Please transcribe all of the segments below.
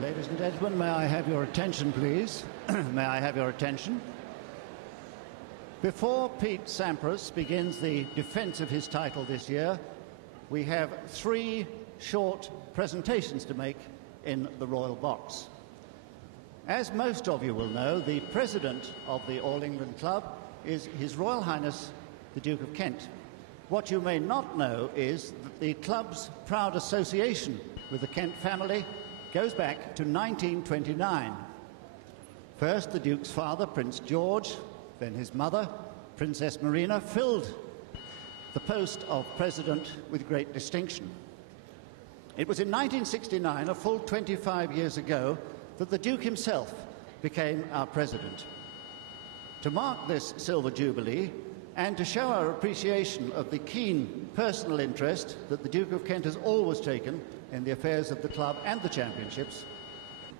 Ladies and gentlemen, may I have your attention, please? May I have your attention? Before Pete Sampras begins the defence of his title this year, we have 3 short presentations to make in the Royal Box. As most of you will know, the president of the All England Club is His Royal Highness the Duke of Kent. What you may not know is that the club's proud association with the Kent family goes back to 1929. First, the Duke's father, Prince George, then his mother, Princess Marina, filled the post of president with great distinction. It was in 1969, a full 25 years ago, that the Duke himself became our president. To mark this silver jubilee and to show our appreciation of the keen personal interest that the Duke of Kent has always taken in the affairs of the club and the championships,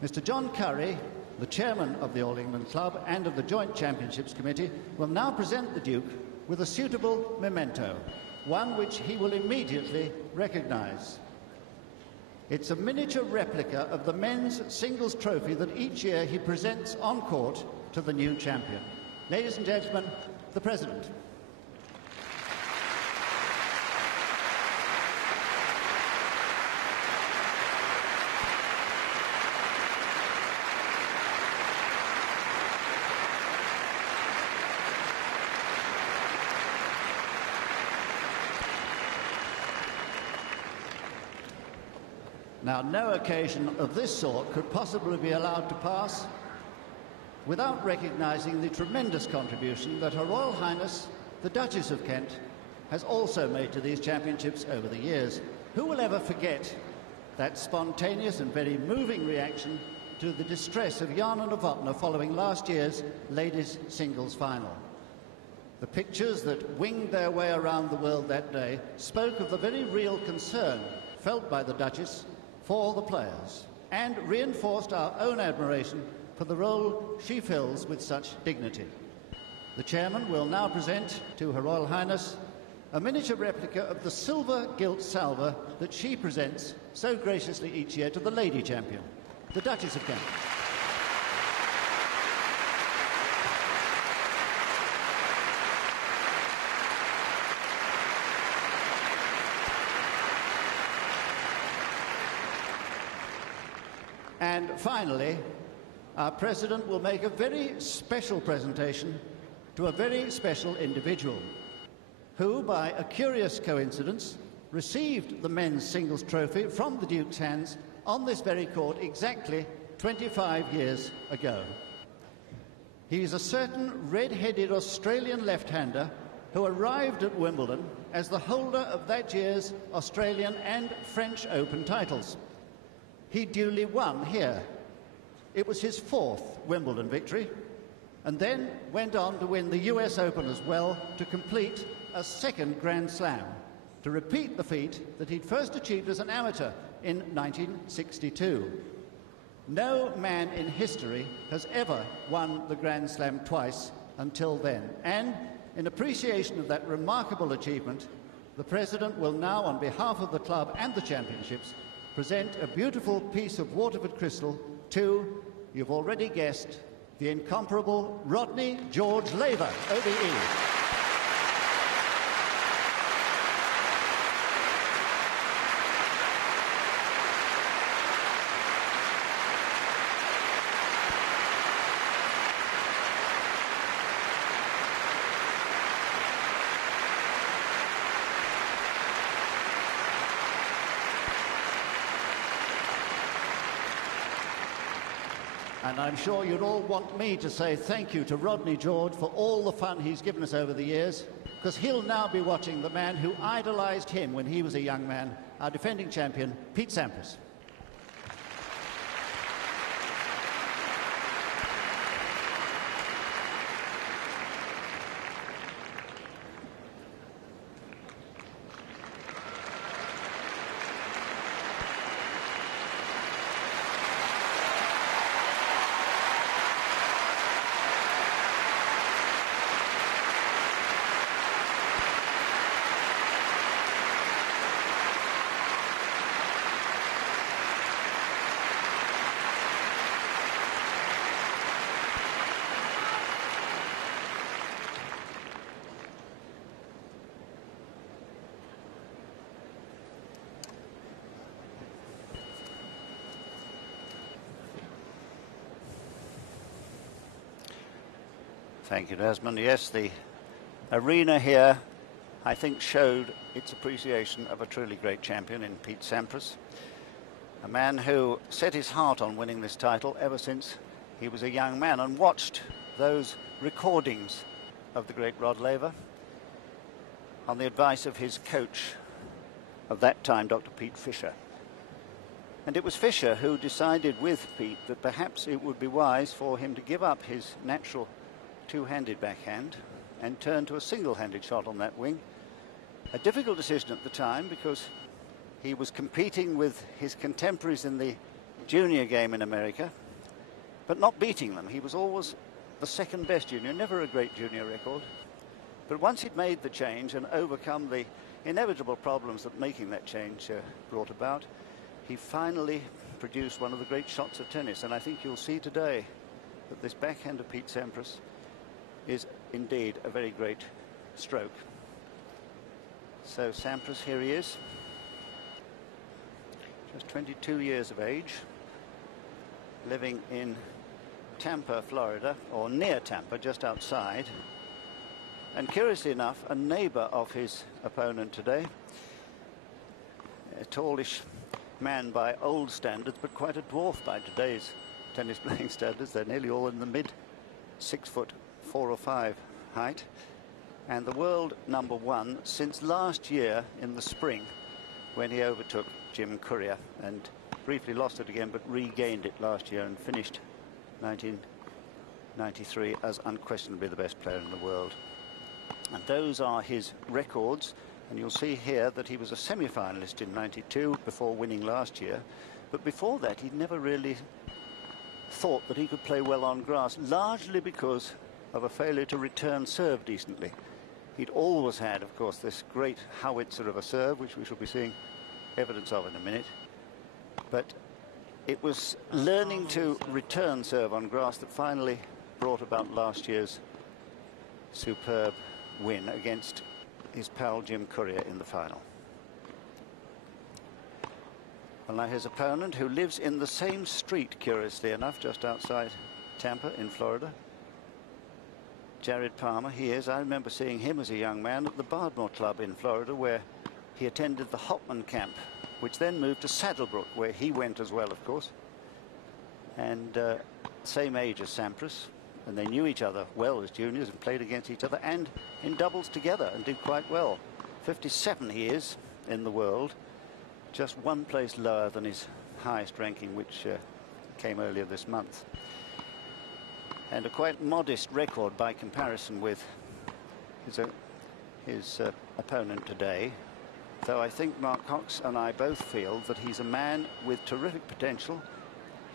Mr. John Curry, the chairman of the All England Club and of the Joint Championships Committee, will now present the Duke with a suitable memento, one which he will immediately recognise. It's a miniature replica of the men's singles trophy that each year he presents on court to the new champion. Ladies and gentlemen, the President. Now, no occasion of this sort could possibly be allowed to pass without recognising the tremendous contribution that Her Royal Highness, the Duchess of Kent, has also made to these championships over the years. Who will ever forget that spontaneous and very moving reaction to the distress of Jana Novotná following last year's ladies' singles final? The pictures that winged their way around the world that day spoke of the very real concern felt by the Duchess for the players and reinforced our own admiration for the role she fills with such dignity. The chairman will now present to Her Royal Highness a miniature replica of the silver gilt salver that she presents so graciously each year to the lady champion, the Duchess of Kent. And finally, our President will make a very special presentation to a very special individual who, by a curious coincidence, received the men's singles trophy from the Duke's hands on this very court exactly 25 years ago. He is a certain red-headed Australian left-hander who arrived at Wimbledon as the holder of that year's Australian and French Open titles. He duly won here. It was his 4th Wimbledon victory, and then went on to win the US Open as well to complete a 2nd Grand Slam, to repeat the feat that he'd first achieved as an amateur in 1962. No man in history has ever won the Grand Slam twice until then, and in appreciation of that remarkable achievement, the President will now, on behalf of the club and the championships, present a beautiful piece of Waterford crystal to, you've already guessed, the incomparable Rodney George Laver, OBE. And I'm sure you'd all want me to say thank you to Rodney George for all the fun he's given us over the years, because he'll now be watching the man who idolised him when he was a young man, our defending champion, Pete Sampras. Thank you, Desmond. Yes, the arena here, I think, showed its appreciation of a truly great champion in Pete Sampras, a man who set his heart on winning this title ever since he was a young man, and watched those recordings of the great Rod Laver on the advice of his coach of that time, Dr. Pete Fisher. And it was Fisher who decided with Pete that perhaps it would be wise for him to give up his natural two-handed backhand and turn to a single-handed shot on that wing. A difficult decision at the time, because he was competing with his contemporaries in the junior game in America, but not beating them. He was always the second best junior, never a great junior record. But once he'd made the change and overcome the inevitable problems that making that change brought about, he finally produced one of the great shots of tennis. And I think you'll see today that this backhand of Pete Sampras is indeed a very great stroke. So Sampras, here he is, just 22 years of age, living in Tampa, Florida, or near Tampa, just outside. And curiously enough, a neighbor of his opponent today, a tallish man by old standards, but quite a dwarf by today's tennis playing standards. They're nearly all in the mid 6'4" or 5" height, and the world #1 since last year in the spring, when he overtook Jim Courier and briefly lost it again, but regained it last year and finished 1993 as unquestionably the best player in the world. And those are his records. And you'll see here that he was a semi-finalist in '92 before winning last year. But before that, he'd never really thought that he could play well on grass, largely because of a failure to return serve decently. He'd always had, of course, this great howitzer of a serve, which we shall be seeing evidence of in a minute. But it was learning to return serve on grass that finally brought about last year's superb win against his pal Jim Courier in the final. Well, now his opponent, who lives in the same street, curiously enough, just outside Tampa in Florida, Jared Palmer. He is, I remember seeing him as a young man at the Bardmore Club in Florida, where he attended the Hopman camp, which then moved to Saddlebrook, where he went as well, of course. And same age as Sampras, and they knew each other well as juniors and played against each other and in doubles together and did quite well. 57 he is in the world, just one place lower than his highest ranking, which came earlier this month. And a quite modest record by comparison with his opponent today. Though I think Mark Cox and I both feel that he's a man with terrific potential.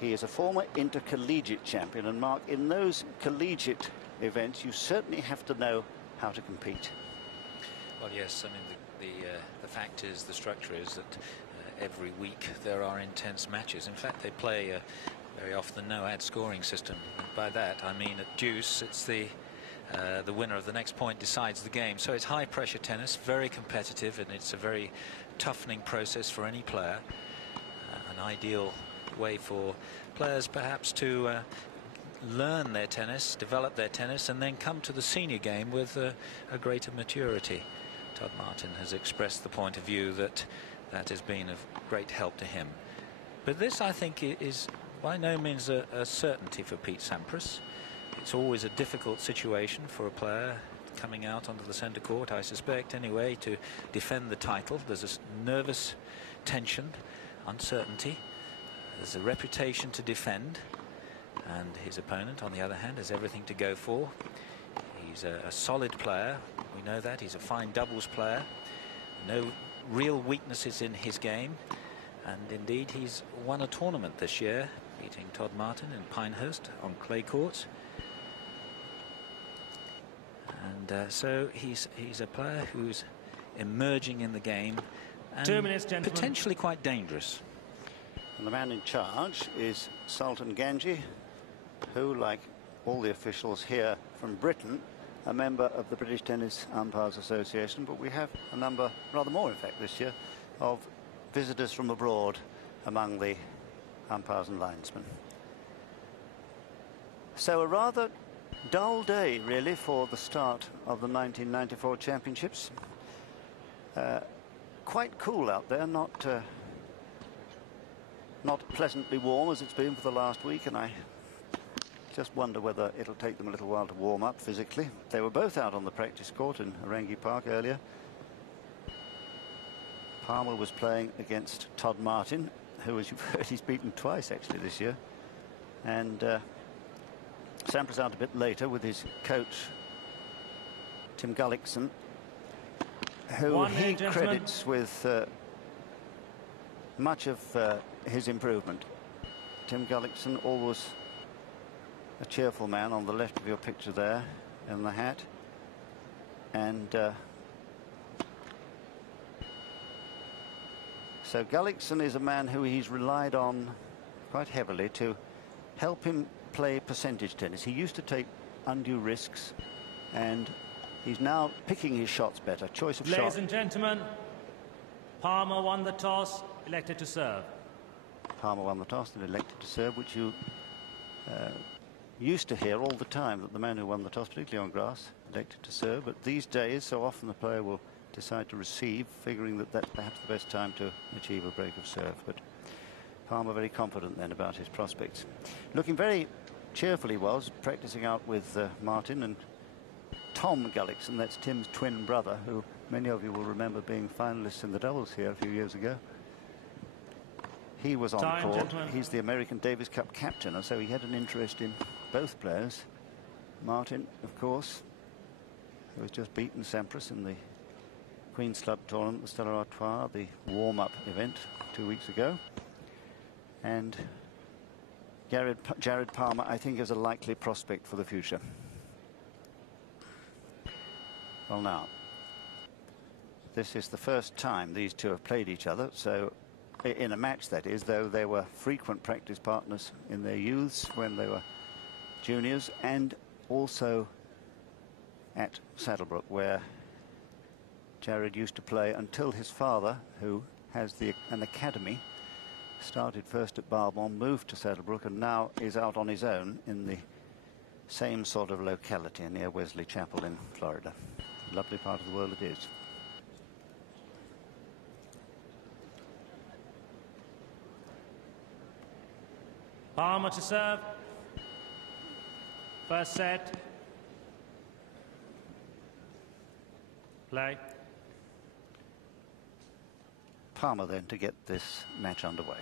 He is a former intercollegiate champion, and Mark, in those collegiate events, you certainly have to know how to compete. Well, yes, I mean, the fact is, the structure is that every week there are intense matches. In fact, they play very often no ad scoring system. And by that I mean at deuce, it's the winner of the next point decides the game. So it's high pressure tennis, very competitive, and it's a very toughening process for any player. An ideal way for players perhaps to learn their tennis, develop their tennis, and then come to the senior game with a greater maturity. Todd Martin has expressed the point of view that that has been of great help to him. But this, I think, is by no means a certainty for Pete Sampras. It's always a difficult situation for a player coming out onto the centre court, I suspect anyway, to defend the title. There's a nervous tension, uncertainty. There's a reputation to defend, and his opponent, on the other hand, has everything to go for. He's a solid player. We know that. He's a fine doubles player. No real weaknesses in his game. And indeed, he's won a tournament this year, beating Todd Martin in Pinehurst on clay courts. And so he's a player who's emerging in the game and 2 minutes, gentlemen. Potentially quite dangerous. And the man in charge is Sultan Ganji, who, like all the officials here from Britain, a member of the British Tennis Umpires Association, but we have a number, rather more in fact this year, of visitors from abroad among the umpires and linesmen. So a rather Dull day, really, for the start of the 1994 championships. Quite cool out there, not pleasantly warm as it's been for the last week, and I just wonder whether it'll take them a little while to warm up physically. They were both out on the practice court in Orangi Park earlier. Palmer was playing against Todd Martin, who, as you've heard, he's beaten twice actually this year. And Sampras out a bit later with his coach Tim Gullickson, who he credits with much of his improvement. Tim Gullickson, always a cheerful man, on the left of your picture there in the hat. And so Gullickson is a man who he's relied on quite heavily to help him play percentage tennis. He used to take undue risks, and he's now picking his shots better. Choice of shot. Ladies and gentlemen, Palmer won the toss, elected to serve. Palmer won the toss and elected to serve, which you used to hear all the time, that the man who won the toss, particularly on grass, elected to serve. But these days, so often the player will decide to receive, figuring that that's perhaps the best time to achieve a break of serve. But Palmer very confident then about his prospects. Looking very cheerful he was, practicing out with Martin and Tom Gullickson. That's Tim's twin brother, who many of you will remember being finalists in the doubles here a few years ago. He was on court. Gentlemen. He's the American Davis Cup captain, and so he had an interest in both players. Martin, of course, who has just beaten Sampras in the Queen's Club tournament, the Stella Artois, the warm-up event 2 weeks ago. And Jared Palmer, I think, is a likely prospect for the future. Well, now, this is the first time these two have played each other, so in a match, that is, though they were frequent practice partners in their youths when they were juniors, and also at Saddlebrook, where Jared used to play until his father, who has an academy, started first at Barbon, moved to Saddlebrook, and now is out on his own in the same sort of locality near Wesley Chapel in Florida. Lovely part of the world it is. Palmer to serve. First set. Play. Palmer then to get this match underway.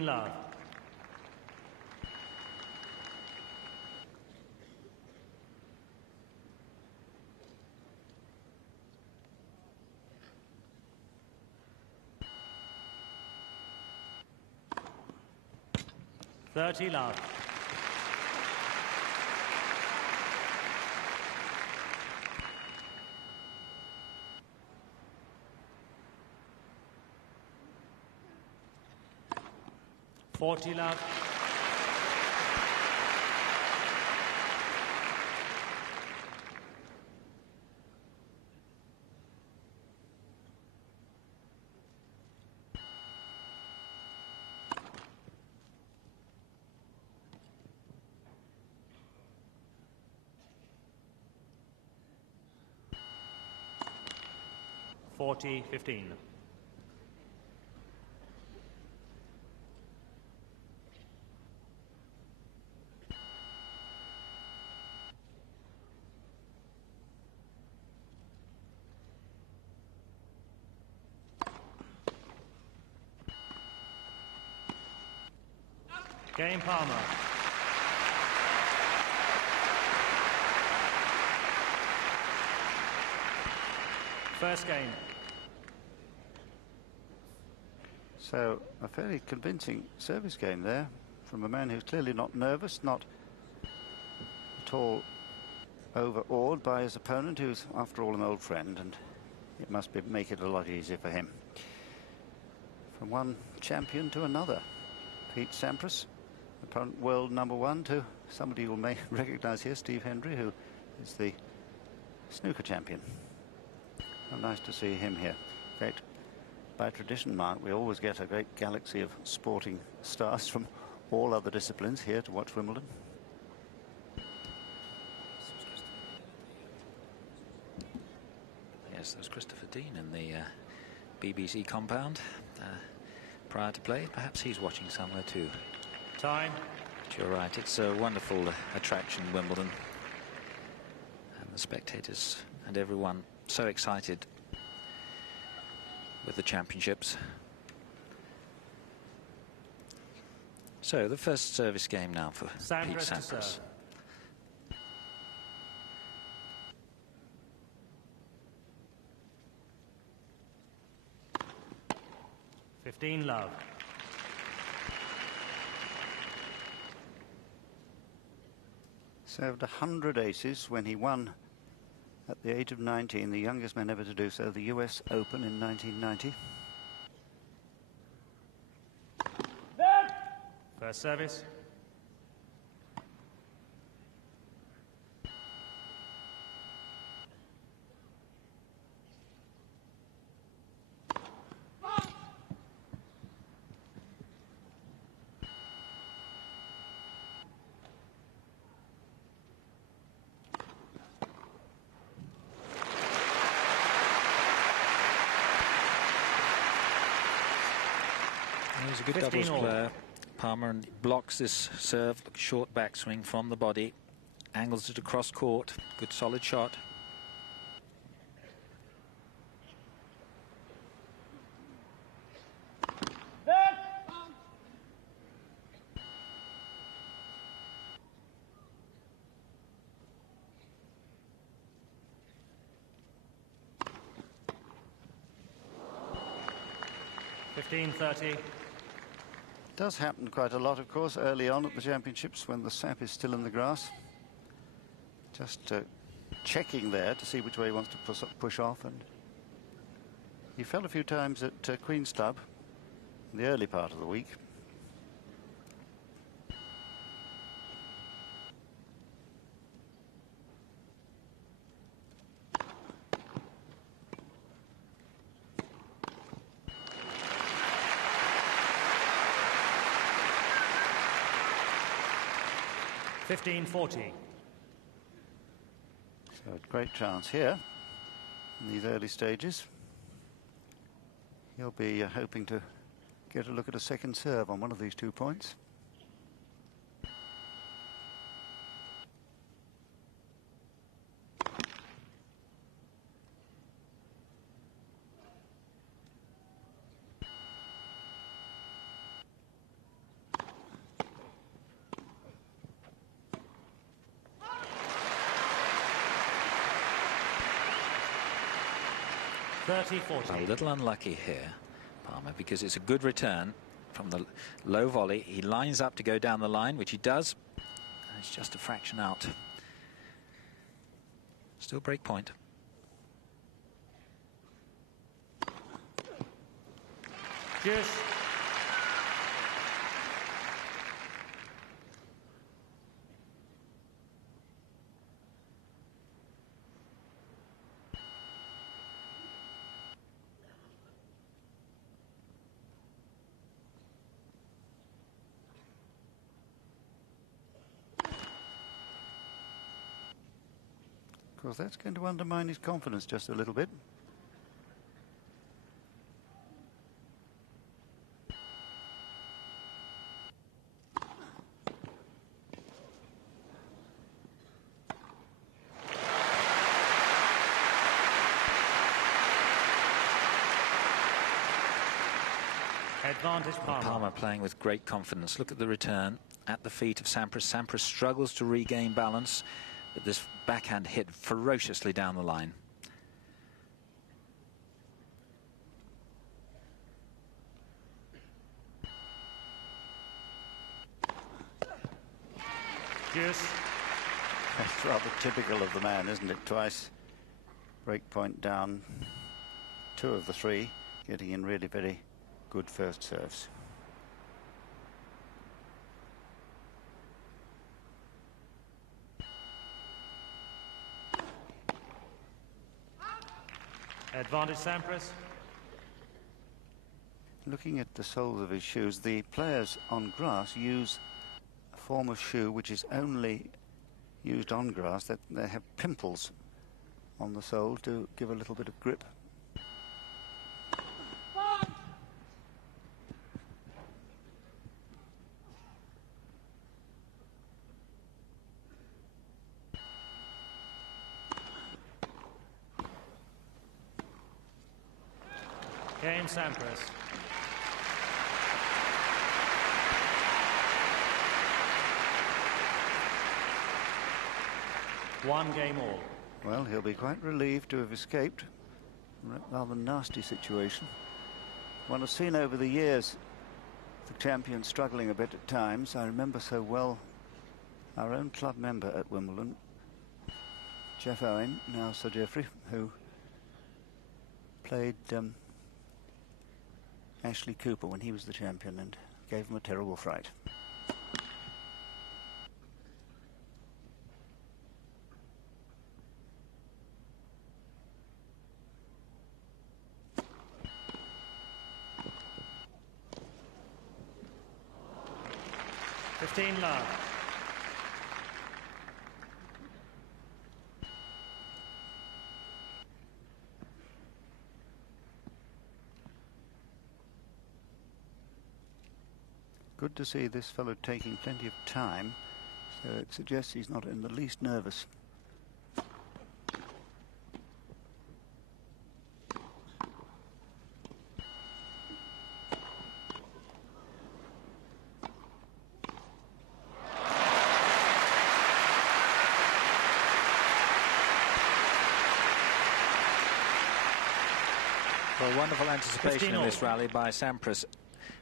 Love. Love. Love. $40-15. Game Palmer. First game. So a fairly convincing service game there from a man who's clearly not nervous, not at all overawed by his opponent, who's after all an old friend, and it must make it a lot easier for him. From one champion to another. Pete Sampras, opponent world #1, to somebody you may recognize here, Steve Hendry, who is the snooker champion. How nice to see him here. In fact, By tradition, Mark, we always get a great galaxy of sporting stars from all other disciplines here to watch Wimbledon. Yes, there's Christopher Dean in the BBC compound prior to play. Perhaps he's watching somewhere too. Time. But you're right, it's a wonderful attraction, Wimbledon. And the spectators and everyone so excited with the championships. So the first service game now for Pete Sampras. 15 love. Served 100 aces when he won at the age of 19, the youngest man ever to do so, the US Open in 1990. First service. He's a good doubles player, Palmer, and blocks this serve, short backswing from the body, angles it across court, good solid shot. $15-30. Does happen quite a lot, of course, early on at the championships when the sap is still in the grass. Just checking there to see which way he wants to push off, and he fell a few times at Queen's Club in the early part of the week. $15-40. So a great chance here in these early stages. He'll be hoping to get a look at a second serve on one of these 2 points. A little unlucky here, Palmer, because it's a good return from the low volley. He lines up to go down the line, which he does, and it's just a fraction out. Still break point. Cheers. Of course, that's going to undermine his confidence just a little bit. Advantage Palmer. Palmer playing with great confidence. Look at the return at the feet of Sampras. Sampras struggles to regain balance, but this backhand hit ferociously down the line. Yes. That's rather typical of the man, isn't it? Twice break point down, 2 of the 3, getting in really very good first serves. Advantage Sampras. Looking at the soles of his shoes, the players on grass use a form of shoe which is only used on grass, that they have pimples on the sole to give a little bit of grip. Game Sampras. One game all. Well, he'll be quite relieved to have escaped a rather nasty situation. One has seen over the years the champion struggling a bit at times. I remember so well our own club member at Wimbledon, Jeff Owen, now Sir Geoffrey, who played Ashley Cooper when he was the champion and gave him a terrible fright. Love. Good to see this fellow taking plenty of time, so it suggests he's not in the least nervous. Well, wonderful anticipation in this rally by Sampras.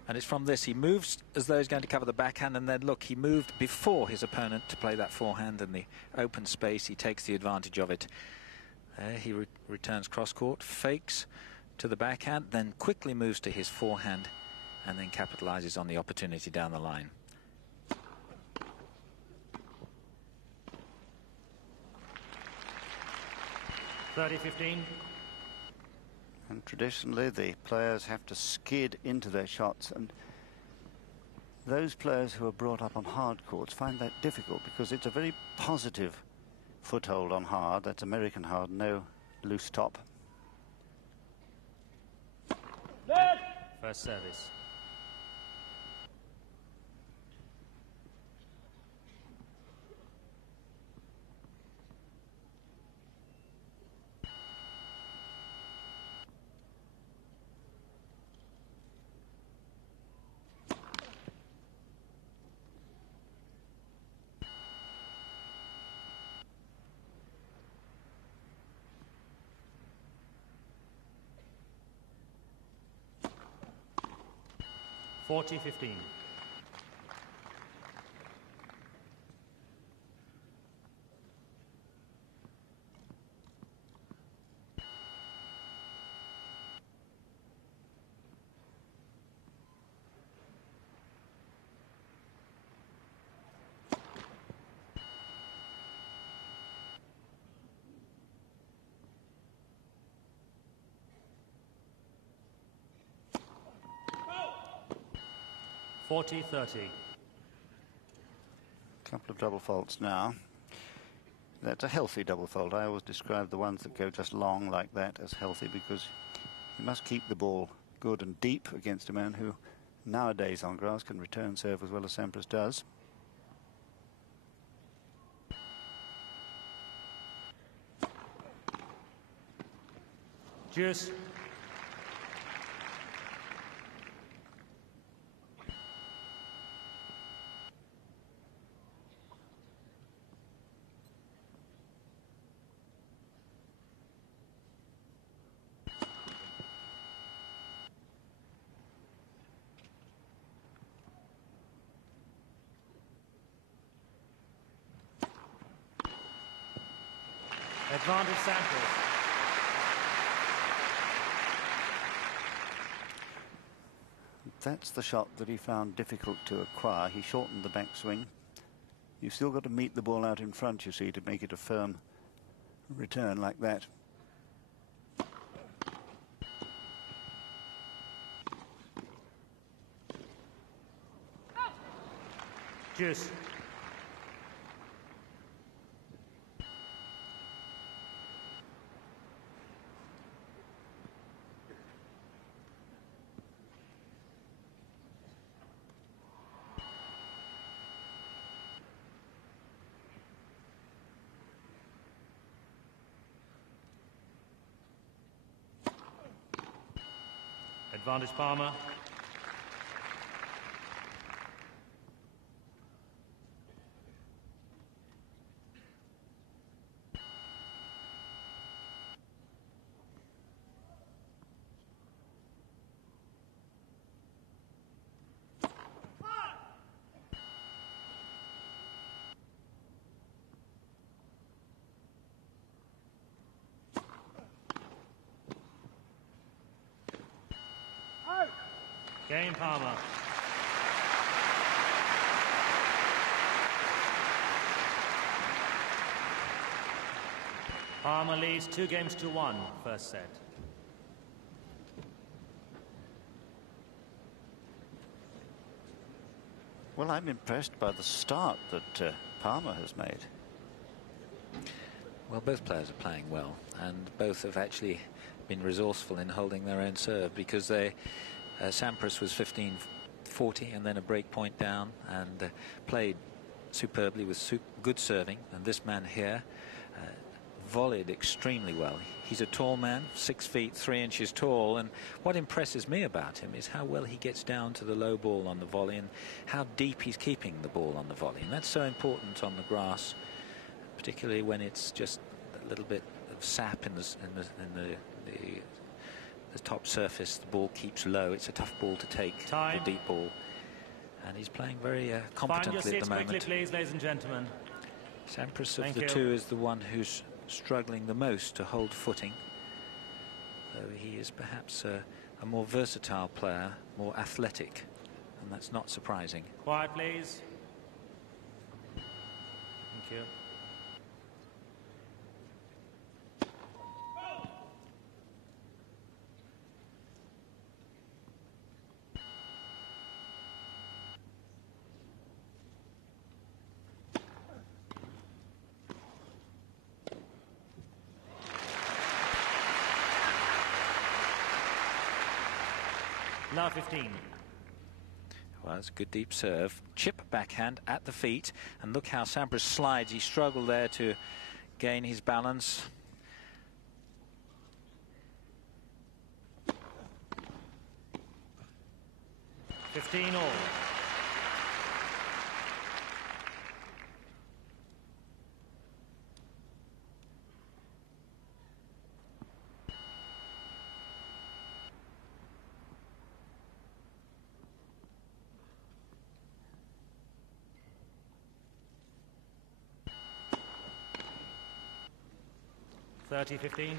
And it's from this, he moves as though he's going to cover the backhand, and then look, he moved before his opponent to play that forehand in the open space. He takes the advantage of it. There he returns cross-court, fakes to the backhand, then quickly moves to his forehand, and then capitalizes on the opportunity down the line. (30-15). And traditionally the players have to skid into their shots, and those players who are brought up on hard courts find that difficult because it's a very positive foothold on hard. That's American hard, no loose top. First service. (40-15). (40-30). Couple of double faults now. That's a healthy double fault. I always describe the ones that go just long like that as healthy, because you must keep the ball good and deep against a man who nowadays on grass can return serve as well as Sampras does. Juice. Advantage Sampras. That's the shot that he found difficult to acquire. He shortened the backswing. You've still got to meet the ball out in front, you see, to make it a firm return like that. Juice. Advantage Palmer. Game Palmer. Palmer leads 2-1, first set. Well, I'm impressed by the start that Palmer has made. Well, both players are playing well, and both have actually been resourceful in holding their own serve, because Sampras was 15-40 and then a break point down, and played superbly with good serving. And this man here volleyed extremely well. He's a tall man, 6 feet 3 inches tall, and what impresses me about him is how well he gets down to the low ball on the volley and how deep he's keeping the ball on the volley. And that's so important on the grass, particularly when it's just a little bit of sap in the top surface. The ball keeps low. It's a tough ball to take, Time. the deep ball. And he's playing very competently Find your at the seats moment. quickly, please, ladies and gentlemen. Sampras of Thank the you. two is the one who's struggling the most to hold footing, though he is perhaps a more versatile player, more athletic, and that's not surprising. Quiet, please. Thank you. Now 15. Well, it's a good deep serve. Chip backhand at the feet, and look how Sampras slides. He struggled there to gain his balance. $15 all. $30-15.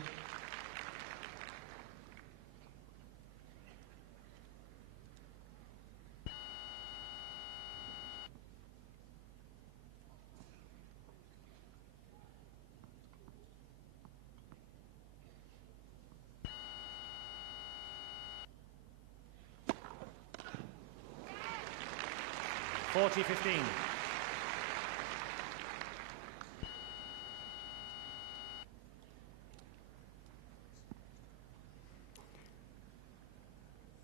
$40-15.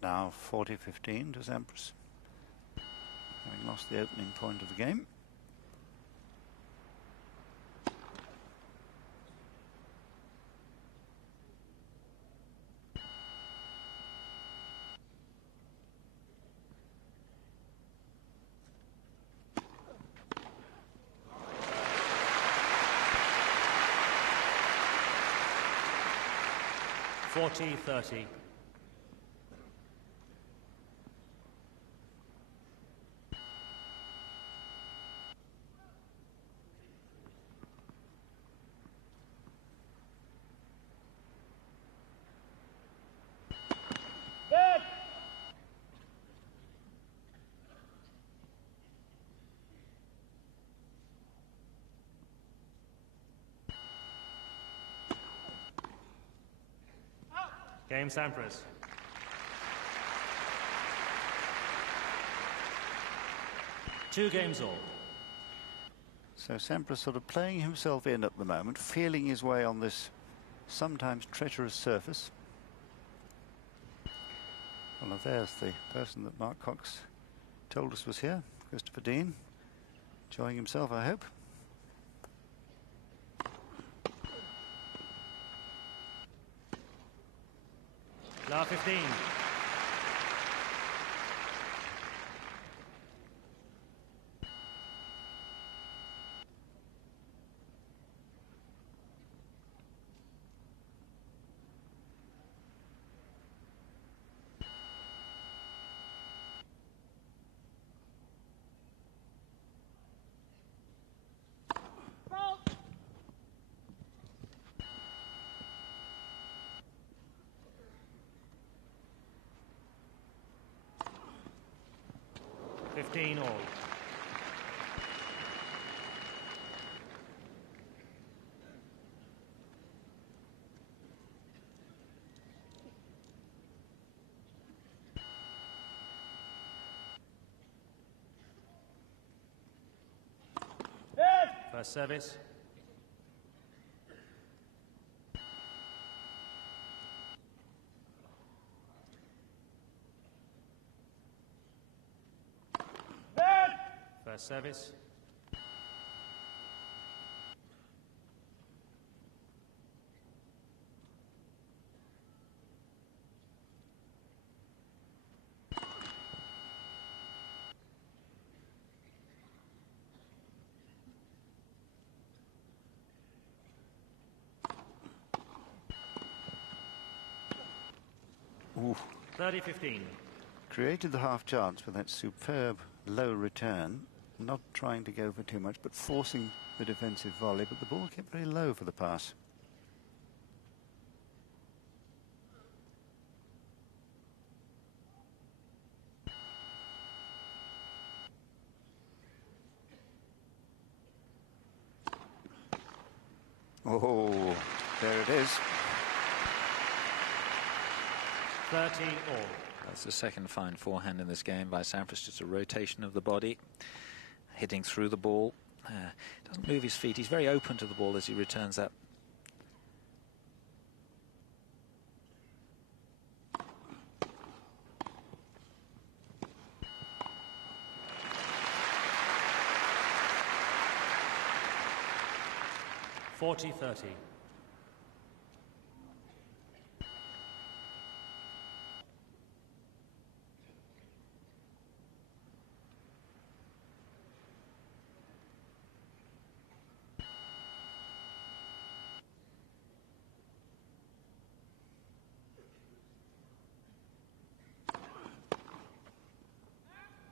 Now 40-15 to Sampras, having lost the opening point of the game. $40-30. Game Sampras. 2 games all. So Sampras sort of playing himself in at the moment, feeling his way on this sometimes treacherous surface. Well, there's the person that Mark Cox told us was here, Christopher Dean, enjoying himself, I hope. La 15. All. First service. First service. Ooh. 30-15. Created the half chance with that superb low return, not trying to go for too much, but forcing the defensive volley, but the ball kept very low for the pass. Oh, there it is. 30 all. That's the second fine forehand in this game by Sampras. Just a rotation of the body, hitting through the ball. Doesn't move his feet. He's very open to the ball as he returns that. (40-30).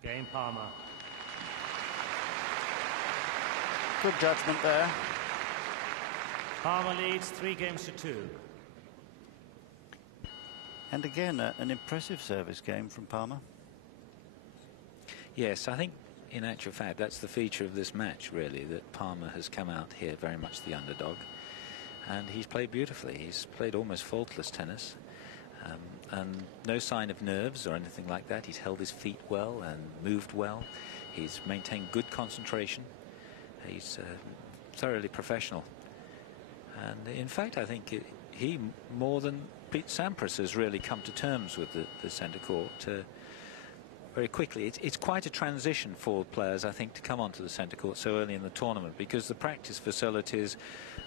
Game Palmer. Good judgment there. Palmer leads 3-2. And again, an impressive service game from Palmer. Yes, I think in actual fact that's the feature of this match, really, that Palmer has come out here very much the underdog, and he's played beautifully. He's played almost faultless tennis, and no sign of nerves or anything like that. He's held his feet well and moved well. He's maintained good concentration. He's thoroughly professional, and in fact I think he more than Pete Sampras has really come to terms with the centre court very quickly. It's quite a transition for players, I think, to come onto the centre court so early in the tournament, because the practice facilities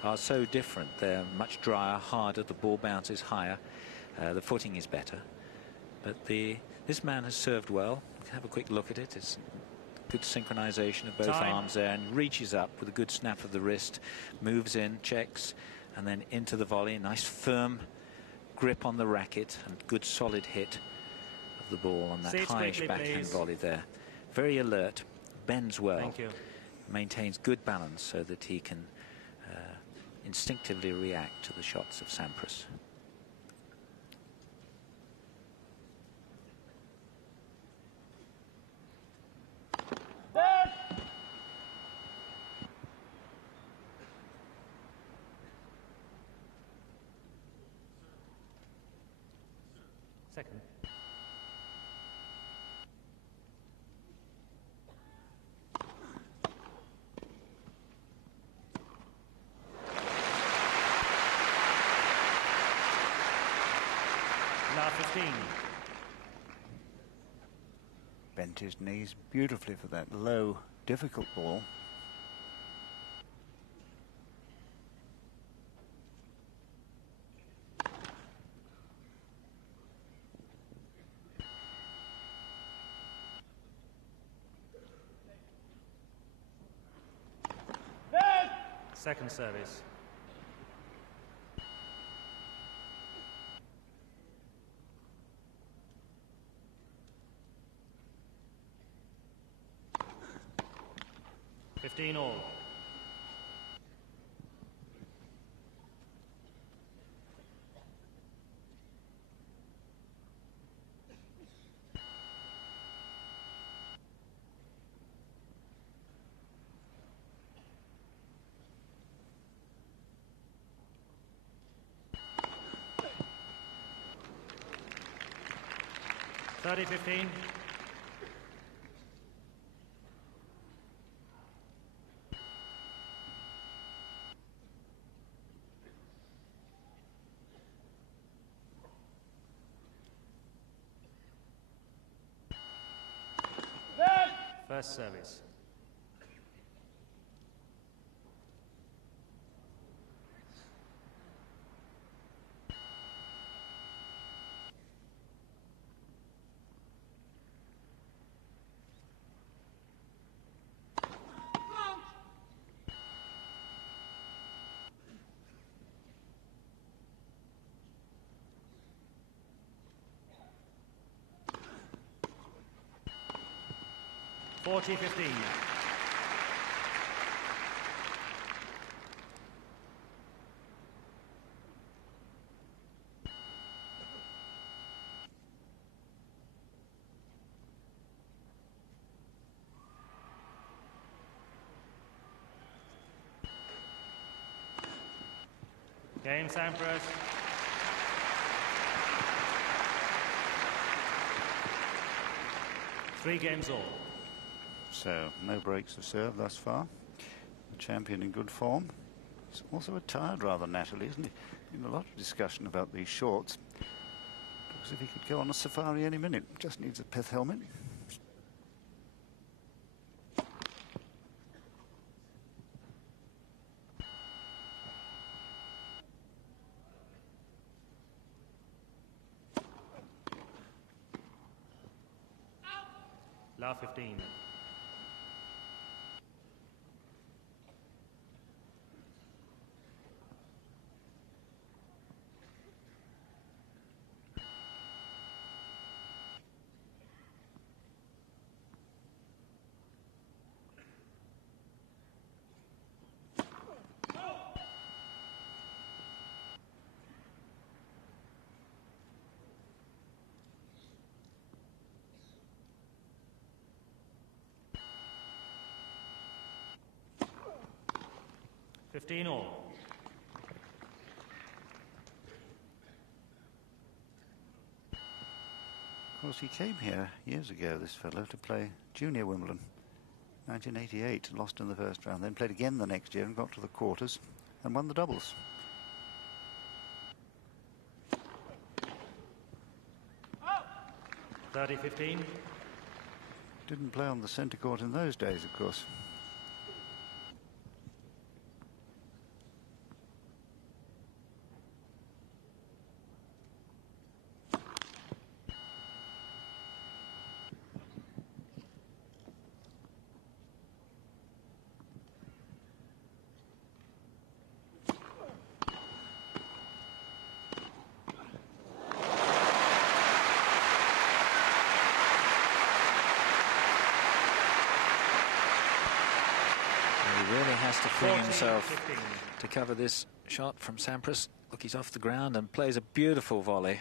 are so different. They're much drier, harder, the ball bounces higher, the footing is better. But this man has served well. Have a quick look at it. It's good synchronization of both arms there, and reaches up with a good snap of the wrist, moves in, checks, and then into the volley. Nice firm grip on the racket and good solid hit of the ball on that highish backhand volley there. Very alert, bends well. Thank you. Maintains good balance so that he can instinctively react to the shots of Sampras. Second. bent his knees beautifully for that low, difficult ball. Second service. Fifteen all. Thirty 15. First service. Forty 15. Game Sampras. Three games all. So, no breaks of serve thus far. The champion in good form. He's also retired rather nattily, isn't he? Been a lot of discussion about these shorts. Looks as if he could go on a safari any minute. Just needs a pith helmet. La 15. Fifteen all. Of course, he came here years ago, this fellow, to play junior Wimbledon. 1988, lost in the first round, then played again the next year and got to the quarters and won the doubles. Oh. 30 15. Didn't play on the centre court in those days, of course. To free himself to cover this shot from Sampras. Look, he's off the ground and plays a beautiful volley.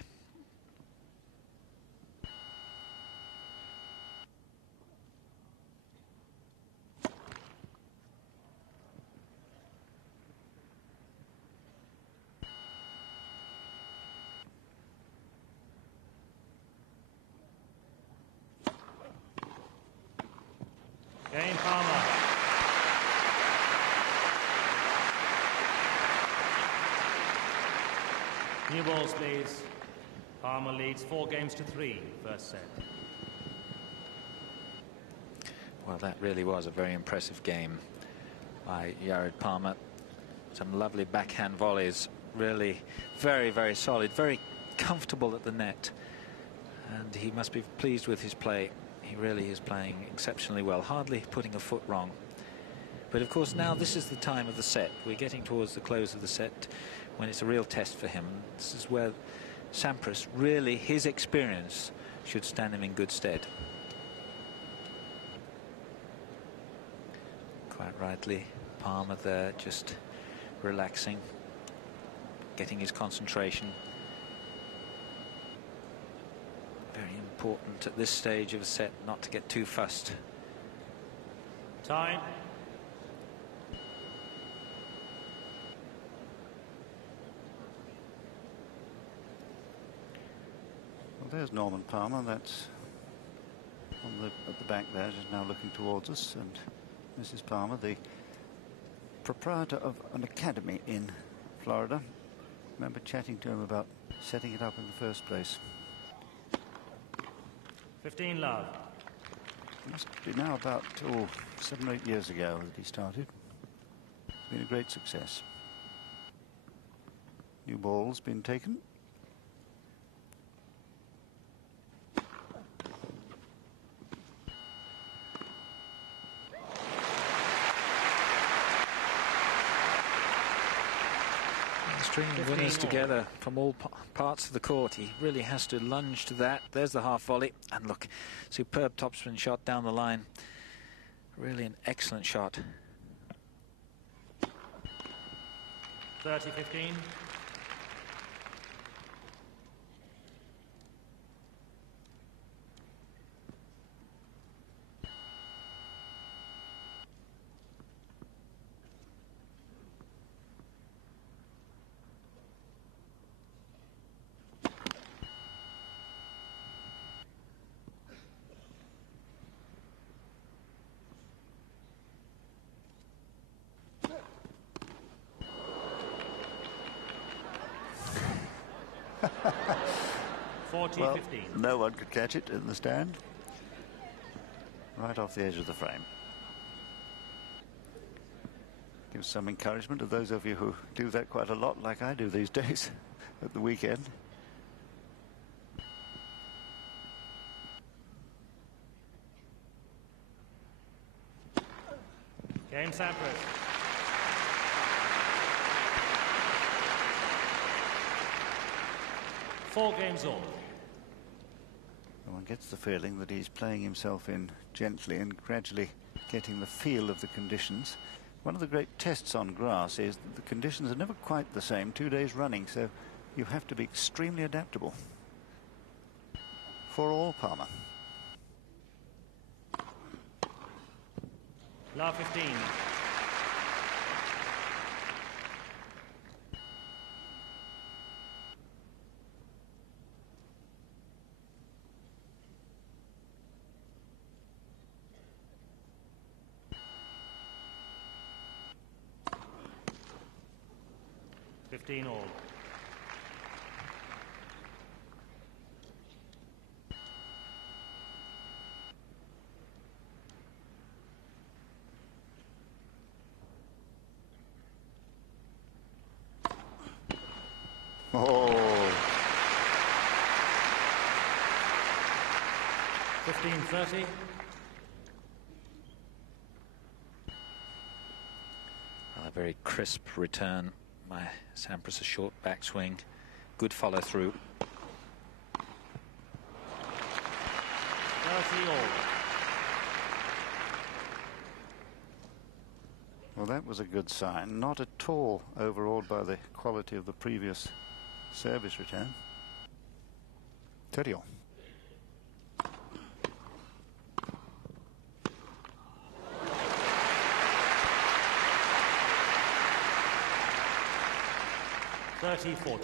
Game Palmer. New balls, please. Palmer leads 4 games to 3, first set. Well, that really was a very impressive game by Jared Palmer. Some lovely backhand volleys, really very, very solid, very comfortable at the net. And he must be pleased with his play. He really is playing exceptionally well, hardly putting a foot wrong. But of course now this is the time of the set. We're getting towards the close of the set when it's a real test for him. This is where Sampras, really his experience should stand him in good stead. Quite rightly, Palmer there just relaxing, getting his concentration. Very important at this stage of a set not to get too fussed. Time. Well, there's Norman Palmer. That's at the back there, just now looking towards us. And Mrs. Palmer, the proprietor of an academy in Florida. I remember chatting to him about setting it up in the first place. 15 love. Must be now about 7 or 8 years ago that he started. It's been a great success. New ball's been taken. Stringing winners together from all parts of the court. He really has to lunge to that. There's the half volley, and look, superb topspin shot down the line. Really an excellent shot. 30-15. Well, no one could catch it in the stand. Right off the edge of the frame. Gives some encouragement to those of you who do that quite a lot, like I do these days at the weekend. Game Sampras. Four games all. One gets the feeling that he's playing himself in gently and gradually getting the feel of the conditions. One of the great tests on grass is that the conditions are never quite the same 2 days running, so you have to be extremely adaptable. For all, Palmer. Love 15. All. Oh. 15-30. A very crisp return by Sampras, a short backswing, good follow through. 30 all. Well, that was a good sign. Not at all overawed by the quality of the previous service return. 30 all.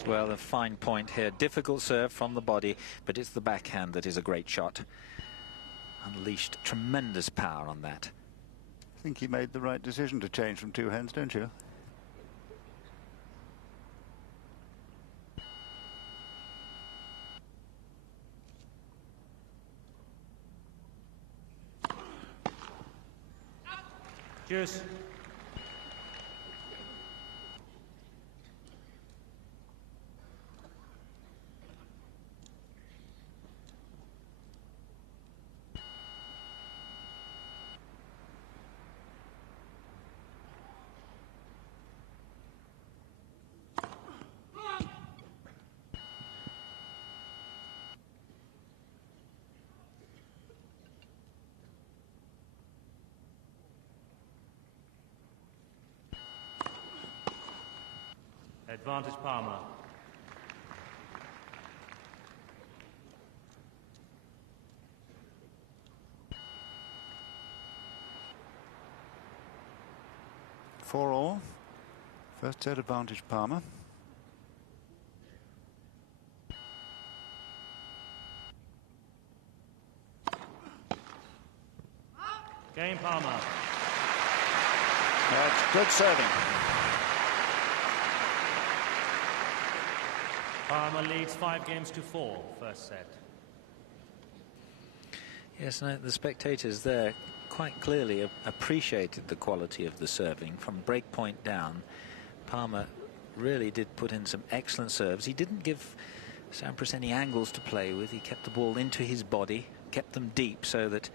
Well, a fine point here. Difficult serve from the body, but it's the backhand that is a great shot. Unleashed tremendous power on that. I think he made the right decision to change from two hands, don't you? Juice. Advantage Palmer. For all. First set advantage Palmer. Game Palmer. That's good serving. Palmer leads 5-4, first set. Yes, no, the spectators there quite clearly appreciated the quality of the serving from break point down. Palmer really did put in some excellent serves. He didn't give Sampras any angles to play with. He kept the ball into his body, kept them deep so that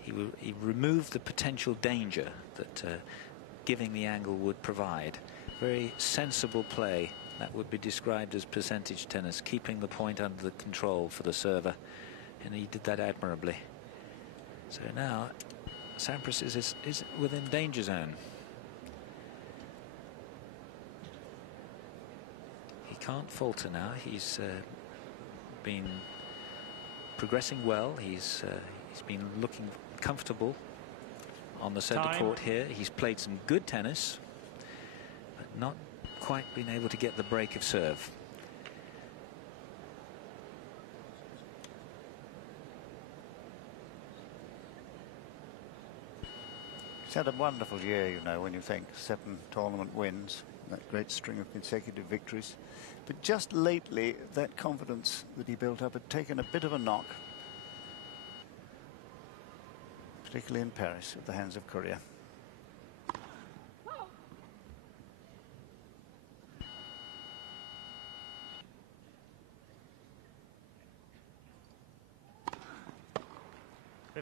he removed the potential danger that giving the angle would provide. Very sensible play. That would be described as percentage tennis, keeping the point under the control for the server, and he did that admirably. So now Sampras is within danger zone. He can't falter now. He's been progressing well. He's been looking comfortable on the centre court here. He's played some good tennis, but not quite been able to get the break of serve. He's had a wonderful year, you know, when you think 7 tournament wins, that great string of consecutive victories. But just lately, that confidence that he built up had taken a bit of a knock, particularly in Paris at the hands of Courier.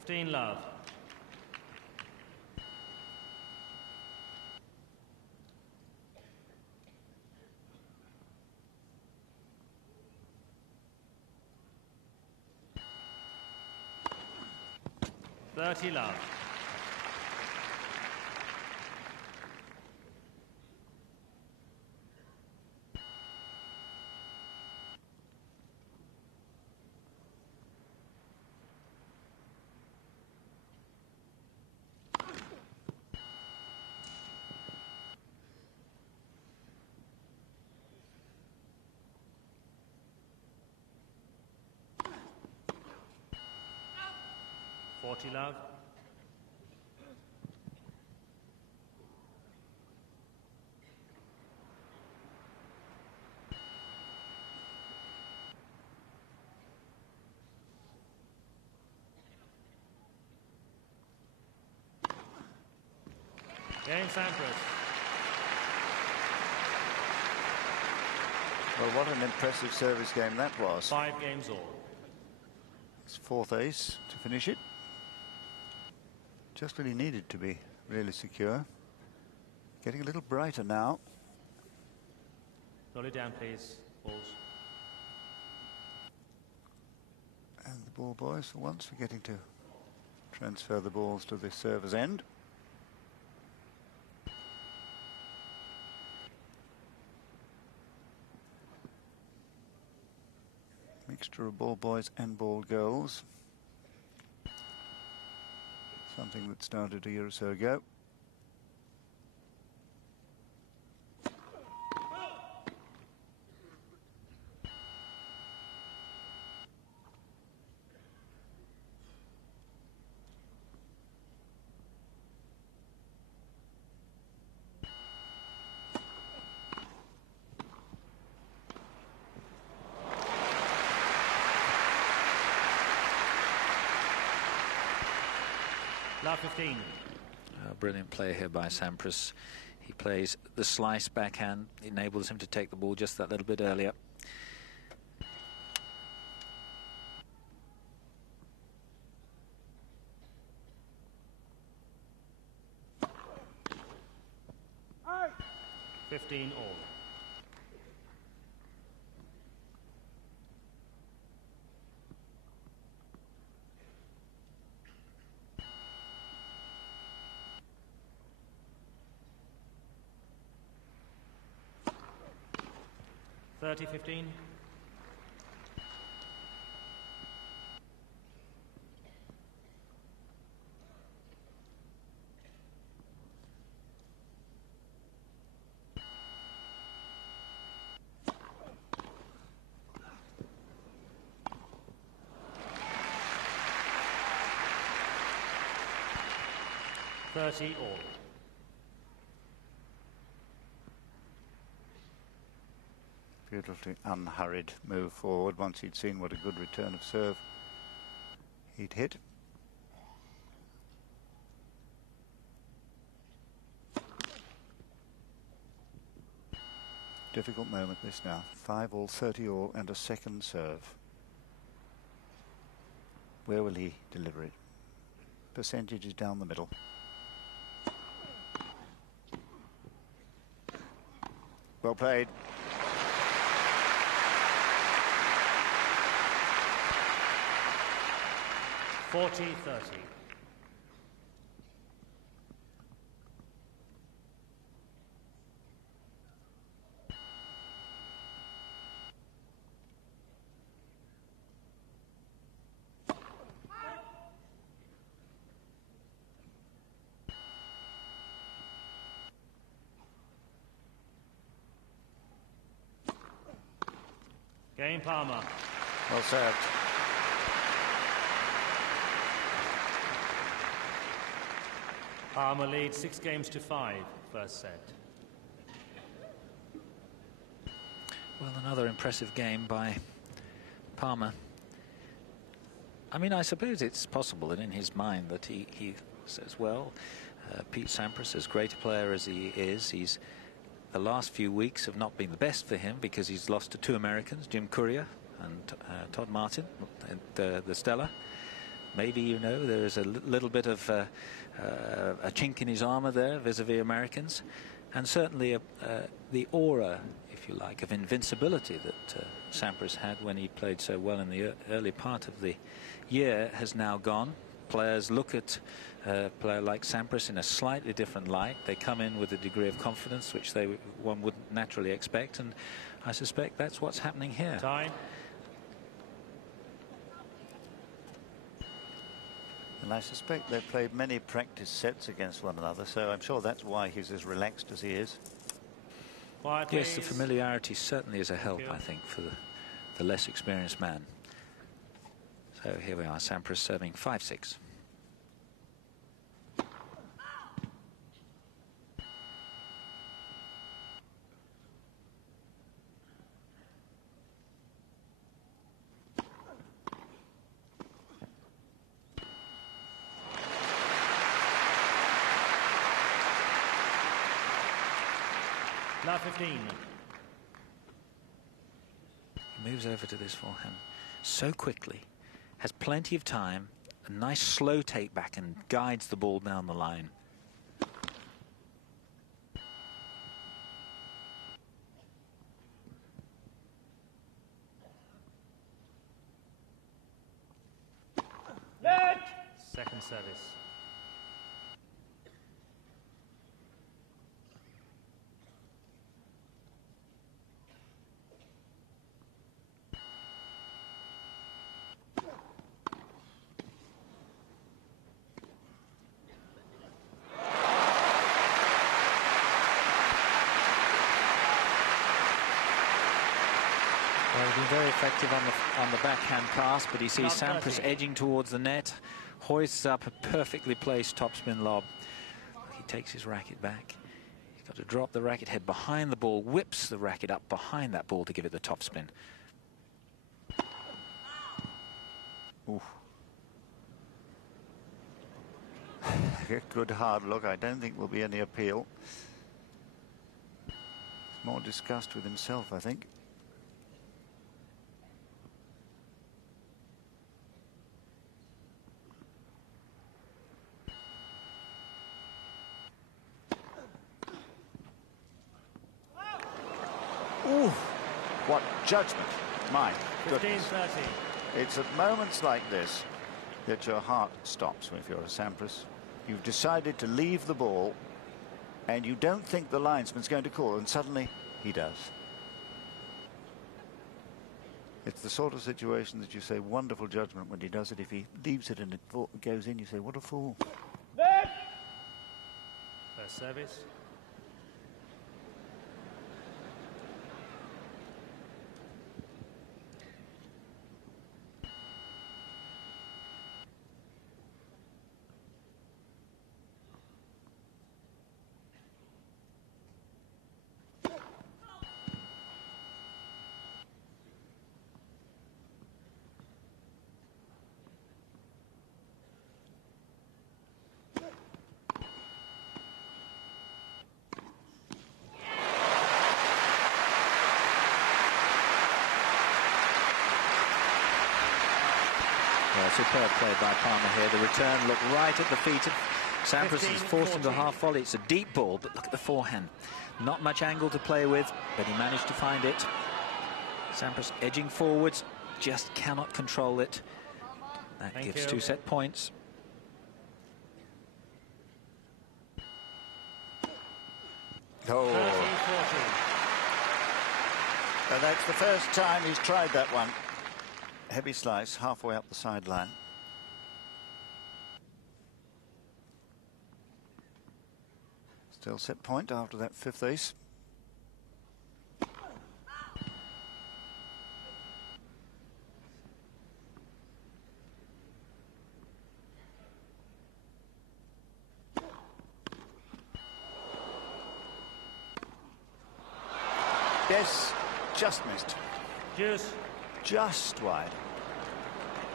Love. Love. Love. Game Sampras. Well, what an impressive service game that was. 5 games all. It's fourth ace to finish it. Just really needed to be really secure. Getting a little brighter now. Roll it down, please. Balls. And the ball boys, for once, forgetting to transfer the balls to the server's end. Mixture of ball boys and ball girls. Something that started a year or so ago. Love 15. Brilliant play here by Sampras. He plays the slice backhand, enables him to take the ball just that little bit earlier. Hey. 15 all. (30-15). (30 all). Beautifully unhurried move forward once he'd seen what a good return of serve he'd hit. Difficult moment this now. 5 all, 30 all, and a second serve. Where will he deliver it? Percentage is down the middle. Well played. (40-30). Game Palmer. Well served. Palmer leads 6-5, first set. Well, another impressive game by Palmer. I mean, I suppose it's possible that in his mind that he says, well, Pete Sampras, as great a player as he is, the last few weeks have not been the best for him because he's lost to 2 Americans, Jim Courier and Todd Martin, the Stella. Maybe, you know, there's a little bit of a chink in his armour there vis-a-vis Americans, and certainly the aura, if you like, of invincibility that Sampras had when he played so well in the early part of the year has now gone. Players look at a player like Sampras in a slightly different light. They come in with a degree of confidence which one wouldn't naturally expect, and I suspect that's what's happening here. Time. And I suspect they've played many practice sets against one another, so I'm sure that's why he's as relaxed as he is. Quiet, yes, the please. familiarity certainly is a help, I think, for the less experienced man. So here we are, Sampras serving 5-6. Now 15. He moves over to this forehand so quickly, has plenty of time, a nice slow take back, and guides the ball down the line. Second service. Well, he's been very effective on the backhand pass, but he sees Sampras edging towards the net, hoists up a perfectly placed topspin lob. He takes his racket back. He's got to drop the racket head behind the ball, whips the racket up behind that ball to give it the topspin. Oof. Good hard look. I don't think will be any appeal. More disgust with himself, I think. Ooh, what judgment. My goodness. 15-30. It's at moments like this that your heart stops if you're a Sampras. You've decided to leave the ball and you don't think the linesman's going to call, and suddenly he does. It's the sort of situation that you say wonderful judgment when he does it. If he leaves it and it goes in, you say what a fool. First service. Superb play by Palmer here. The return looked right at the feet of Sampras. He's forced into a half volley. It's a deep ball, but look at the forehand. Not much angle to play with, but he managed to find it. Sampras edging forwards, just cannot control it. That gives 2 set points. Oh. 13-14. And that's the first time he's tried that one. Heavy slice halfway up the sideline. Still set point after that 5th ace. Yes, just missed. Deuce. Just wide.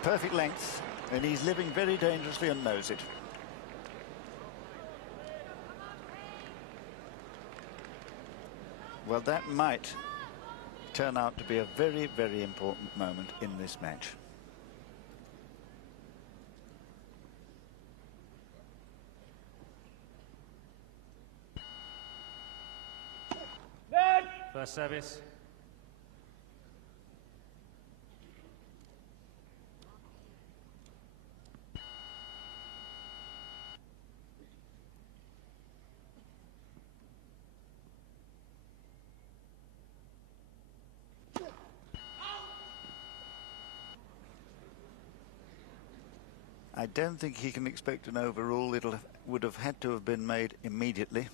Perfect length, and he's living very dangerously and knows it. Well, that might turn out to be a very, very important moment in this match. First service. I don't think he can expect an overrule. It would have had to have been made immediately.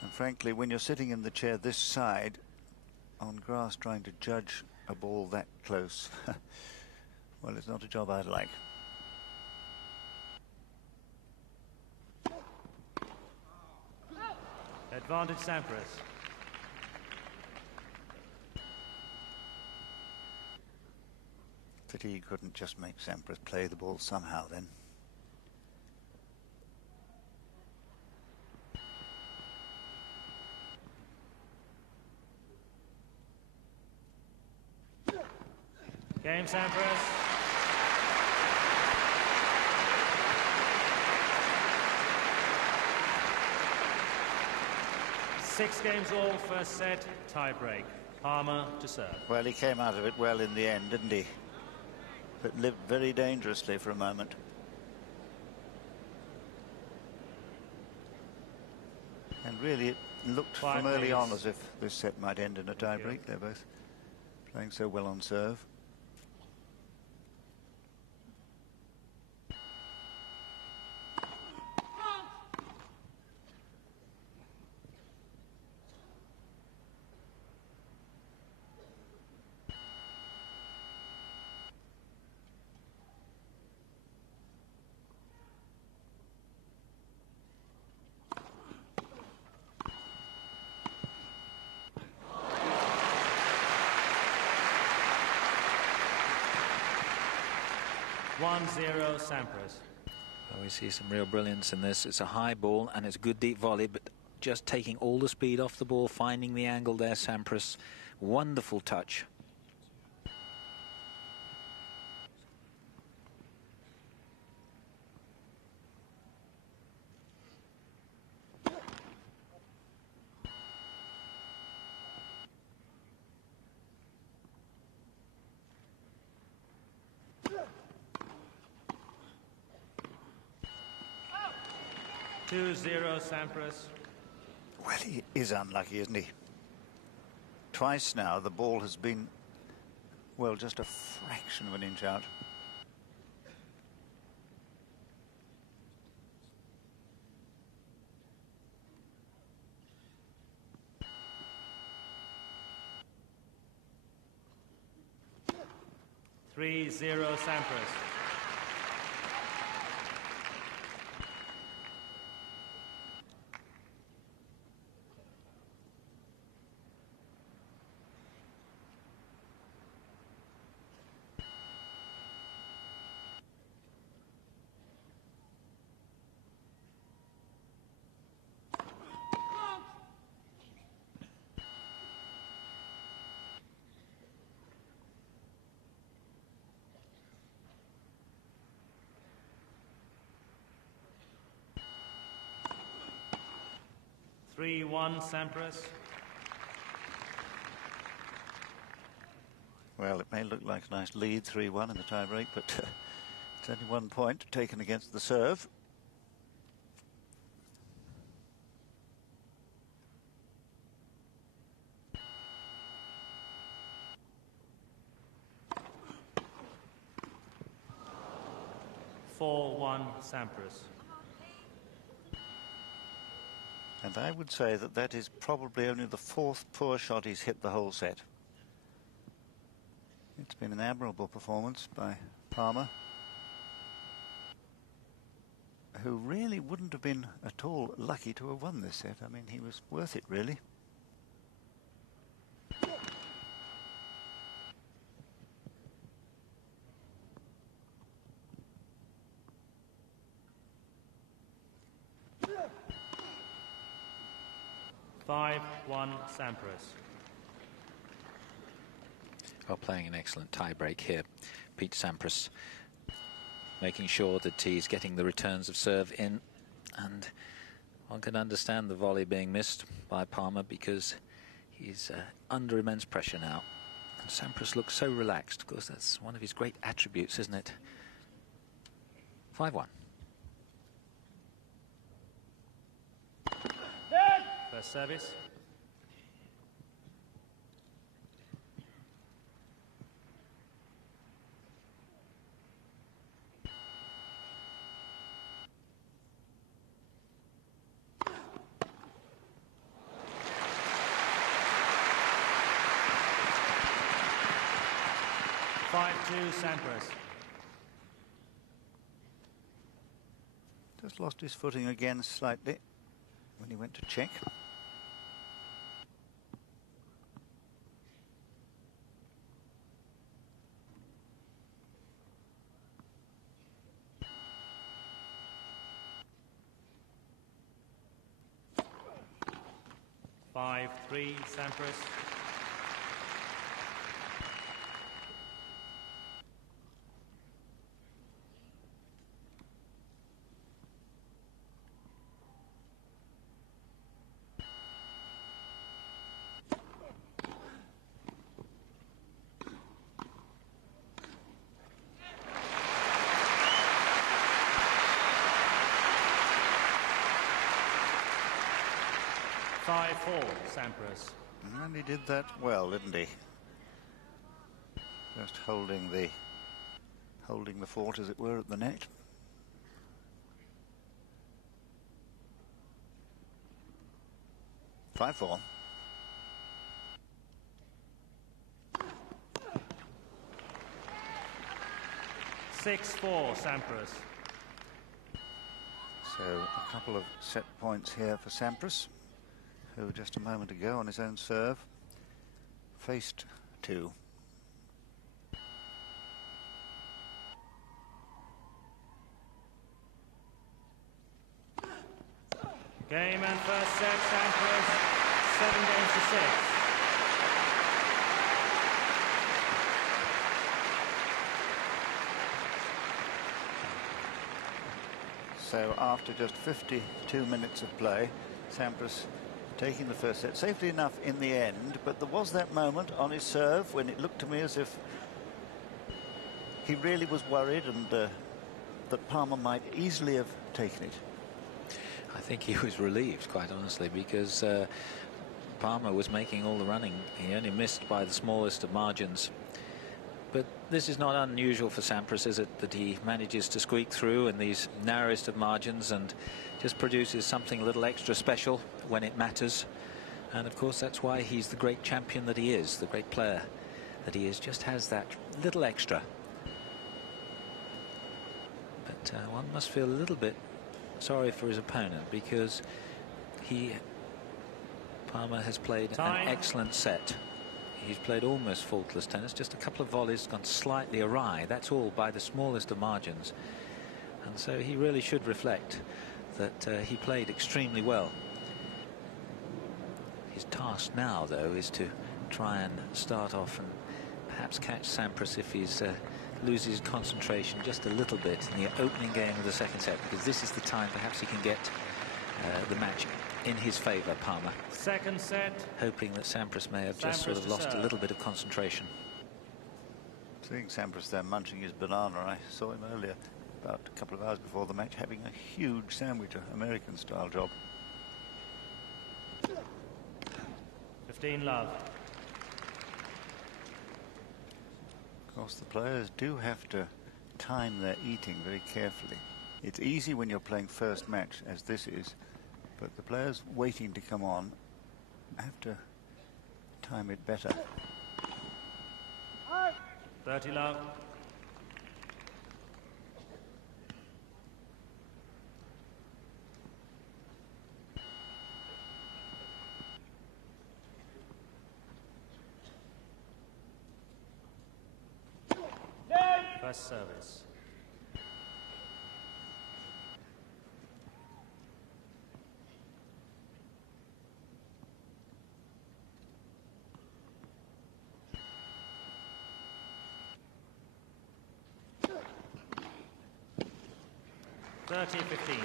And frankly, when you're sitting in the chair this side on grass trying to judge a ball that close, well, it's not a job I'd like. Advantage Sampras. Pity he couldn't just make Sampras play the ball somehow then. Game Sampras. Six games all, first set, tie break. Palmer to serve. Well, he came out of it well in the end, didn't he? But lived very dangerously for a moment. And really, it looked from early on as if this set might end in a tie-break. They're both playing so well on serve. One zero Sampras. Well, we see some real brilliance in this. It's a high ball and it's a good deep volley, but just taking all the speed off the ball, finding the angle there, Sampras. Wonderful touch. Two zero, Sampras. Well, he is unlucky, isn't he? Twice now the ball has been, well, just a fraction of an inch out. Three zero, Sampras. Three one, Sampras. Well, it may look like a nice lead, 3-1 in the tie-break, but it's only 1 point taken against the serve. Four one, Sampras. And I would say that that is probably only the 4th poor shot he's hit the whole set. It's been an admirable performance by Palmer, who really wouldn't have been at all lucky to have won this set. I mean, he was worth it, really. Five one, Sampras. Well, playing an excellent tie-break here. Pete Sampras making sure that he's getting the returns of serve in, and one can understand the volley being missed by Palmer because he's under immense pressure now. And Sampras looks so relaxed. Of course, that's one of his great attributes, isn't it? 5-1. First service. Five two, Sampras. Just lost his footing again slightly when he went to check. Five three, Sampras. Five four, Sampras. And he did that well, didn't he? Just holding the fort, as it were, at the net. Five four. Six four, Sampras. So a couple of set points here for Sampras, who just a moment ago on his own serve faced two. Game and first set, Sampras, 7 games to 6. So after just 52 minutes of play, Sampras taking the first set safely enough in the end, but there was that moment on his serve when it looked to me as if he really was worried and that Palmer might easily have taken it. I think he was relieved, quite honestly, because Palmer was making all the running. He only missed by the smallest of margins. But this is not unusual for Sampras, is it, that he manages to squeak through in these narrowest of margins and just produces something a little extra special when it matters. And of course that's why he's the great champion that he is, the great player that he is, just has that little extra. But one must feel a little bit sorry for his opponent, because Palmer has played an excellent set. He's played almost faultless tennis, just a couple of volleys gone slightly awry. That's all by the smallest of margins. And so he really should reflect that he played extremely well. His task now, though, is to try and start off and perhaps catch Sampras if he's loses concentration just a little bit in the opening game of the second set, because this is the time perhaps he can get the match in his favour, Palmer. Second set. Hoping that Sampras may have just sort of lost a little bit of concentration. Seeing Sampras there munching his banana, I saw him earlier, about a couple of hours before the match, having a huge sandwich, an American-style job. 15 love. Of course, the players do have to time their eating very carefully. It's easy when you're playing first match, as this is, but the players waiting to come on have to time it better. 30 love. First service. Thirty 15.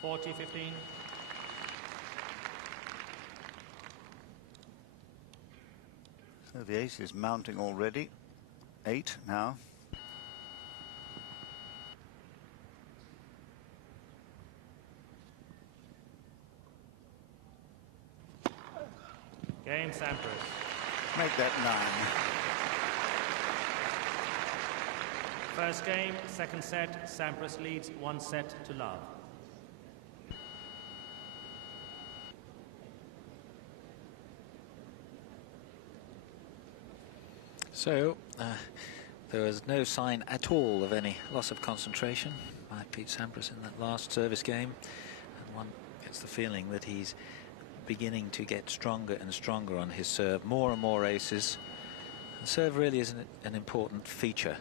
Forty 15. So the ace is mounting already. 8 now. Game Sampras. Make that 9. First game, second set, Sampras leads 1 set to love. So there was no sign at all of any loss of concentration by Pete Sampras in that last service game, and one gets the feeling that he's beginning to get stronger and stronger on his serve, more and more aces. And serve really is an important feature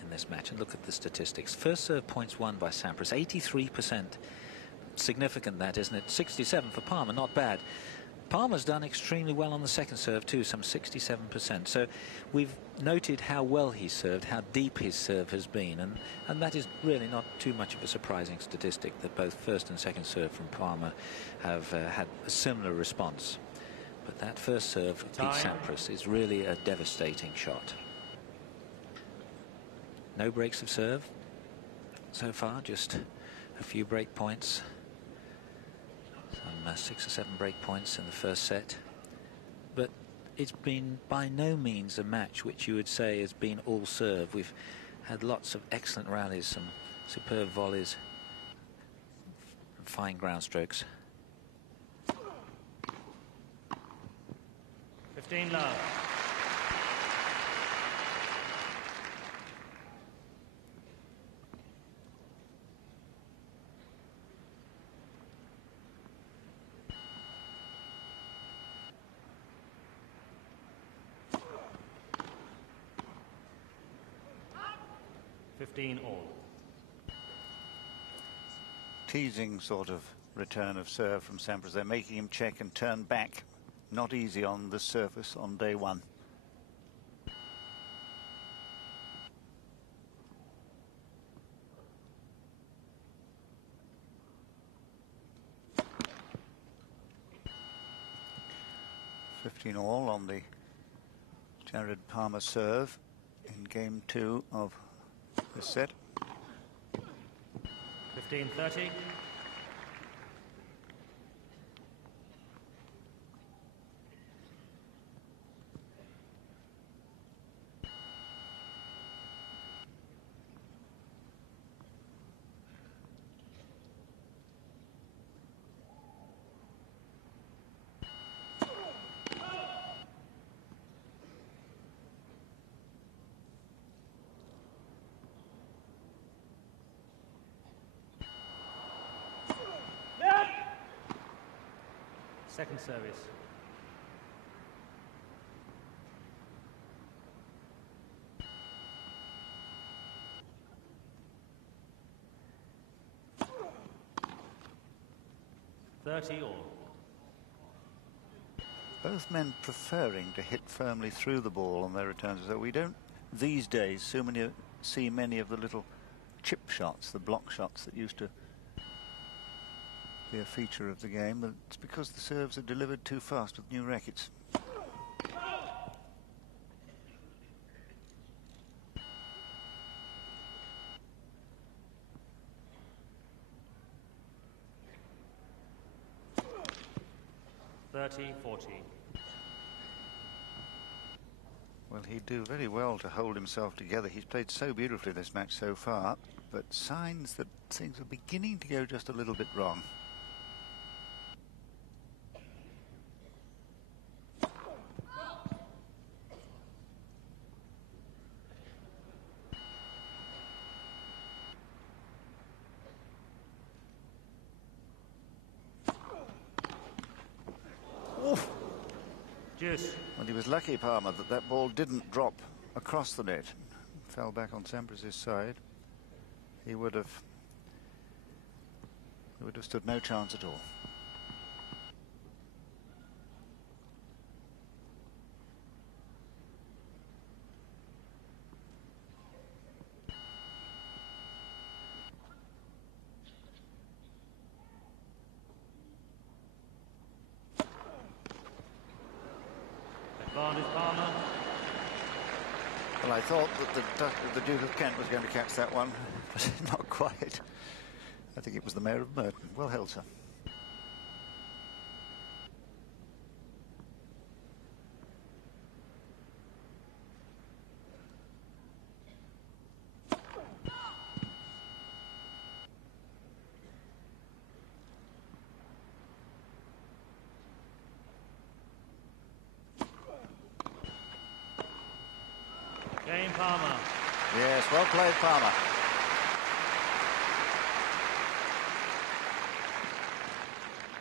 in this match. And look at the statistics. First serve points won by Sampras, 83%. Significant, that, isn't it? 67 for Palmer, not bad. Palmer's done extremely well on the second serve too, some 67%. So we've noted how well he served, how deep his serve has been, and that is really not too much of a surprising statistic, that both first and second serve from Palmer have had a similar response. But that first serve of Pete Sampras is really a devastating shot. No breaks of serve so far, just a few break points. Some 6 or 7 break points in the first set, but it's been by no means a match which you would say has been all serve. We've had lots of excellent rallies, some superb volleys, fine ground strokes. 15 love. 15 all. Teasing sort of return of serve from Sampras. They're making him check and turn back. Not easy on the surface on day one. All on the Jared Palmer serve in game 2 of this set. 15-30. Second service. All. Both men preferring to hit firmly through the ball on their returns. So we don't these days see many of the little chip shots, the block shots that used to be a feature of the game, but it's because the serves are delivered too fast with new rackets. Well, he'd do very well to hold himself together. He's played so beautifully this match so far, but signs that things are beginning to go just a little bit wrong. Well, he was lucky, Palmer, that that ball didn't drop across the net. Fell back on Sampras' side. He would have stood no chance at all. Well, I thought that the Duke of Kent was going to catch that one, but not quite. I think it was the Mayor of Merton. Well held, sir. Palmer. Yes, well played, Palmer.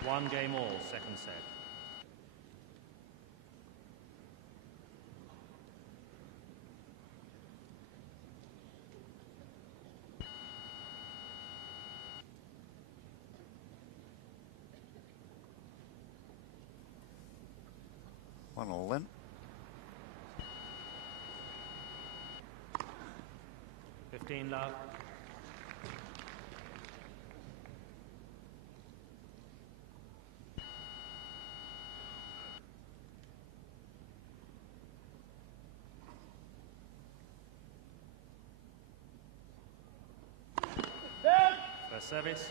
One game all, second set. One all then. Love. First service.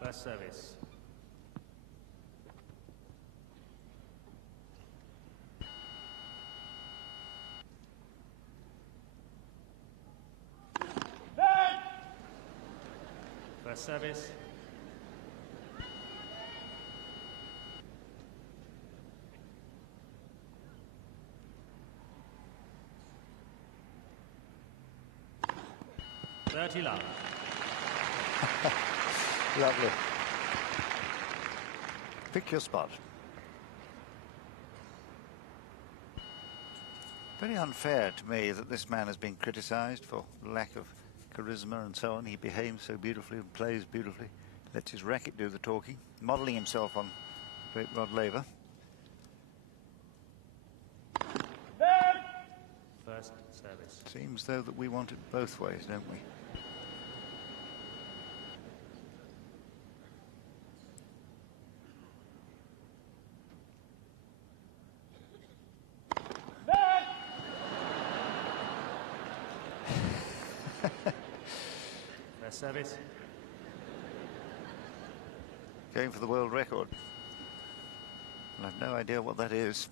First service. First service. Love. Lovely. Pick your spot. Very unfair to me that this man has been criticised for lack of charisma and so on. He behaves so beautifully and plays beautifully. Lets his racket do the talking, modelling himself on great Rod Laver. First service. Seems though that we want it both ways, don't we? First service. Going for the world record. I've no idea what that is.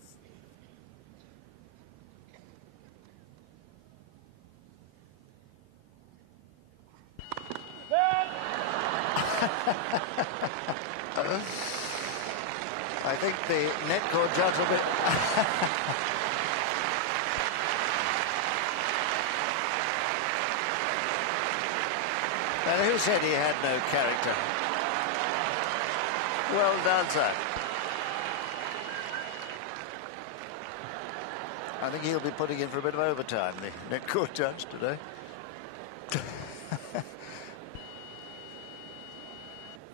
I think the net court judge will be... And who said he had no character? Well done, sir. I think he'll be putting in for a bit of overtime, the net court judge today.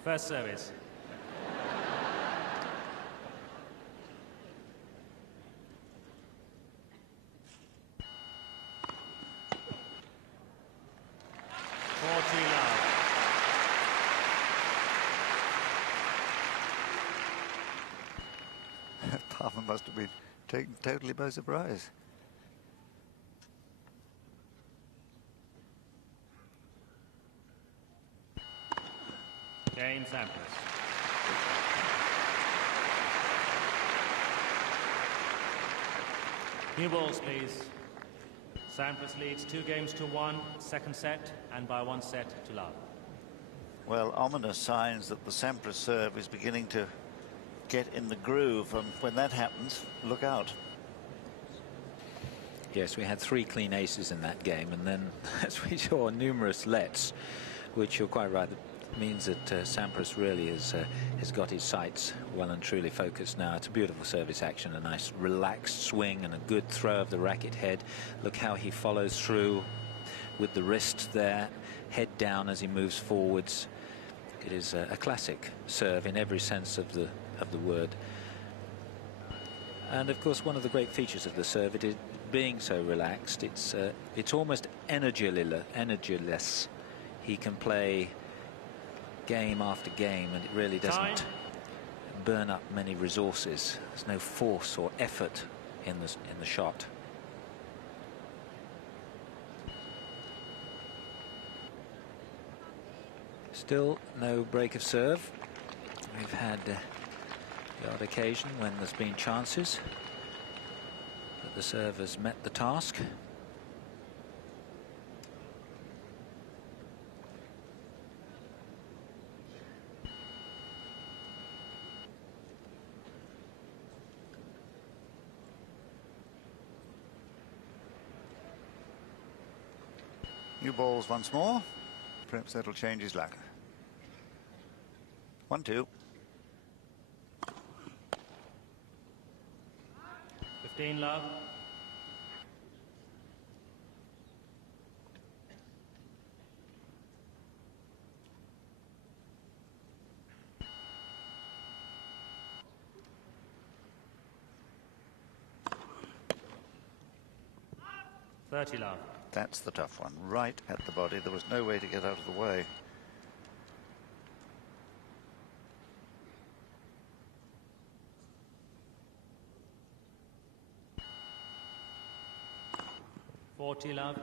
First service. Palmer must have been taken totally by surprise. Game Sampras. New balls, please. Sampras leads 2-1, second set, and by 1 set to love. Well, ominous signs that the Sampras serve is beginning to get in the groove, and when that happens, look out. Yes, we had 3 clean aces in that game, and then, as we saw, numerous lets, which you're quite right, means that Sampras really has got his sights well and truly focused now. It's a beautiful service action, a nice relaxed swing and a good throw of the racket head. Look how he follows through with the wrist there, head down as he moves forwards. It is a classic serve in every sense of the word. And of course, one of the great features of the serve, it is being so relaxed. It's almost energyless. He can play game after game, and it really doesn't burn up many resources. There's no force or effort in the shot. Still no break of serve. We've had the odd occasion when there's been chances, but the serve has met the task. New balls once more. Perhaps that'll change his luck. 1-2. 15 love. $30 love. That's the tough one, right at the body. There was no way to get out of the way. $40 love.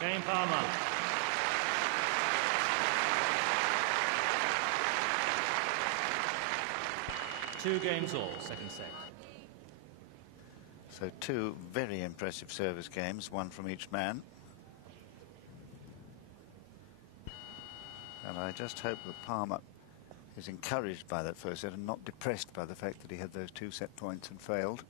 Game Palmer. 2 games all, second set. So 2 very impressive service games, one from each man. And I just hope that Palmer is encouraged by that first set and not depressed by the fact that he had those 2 set points and failed.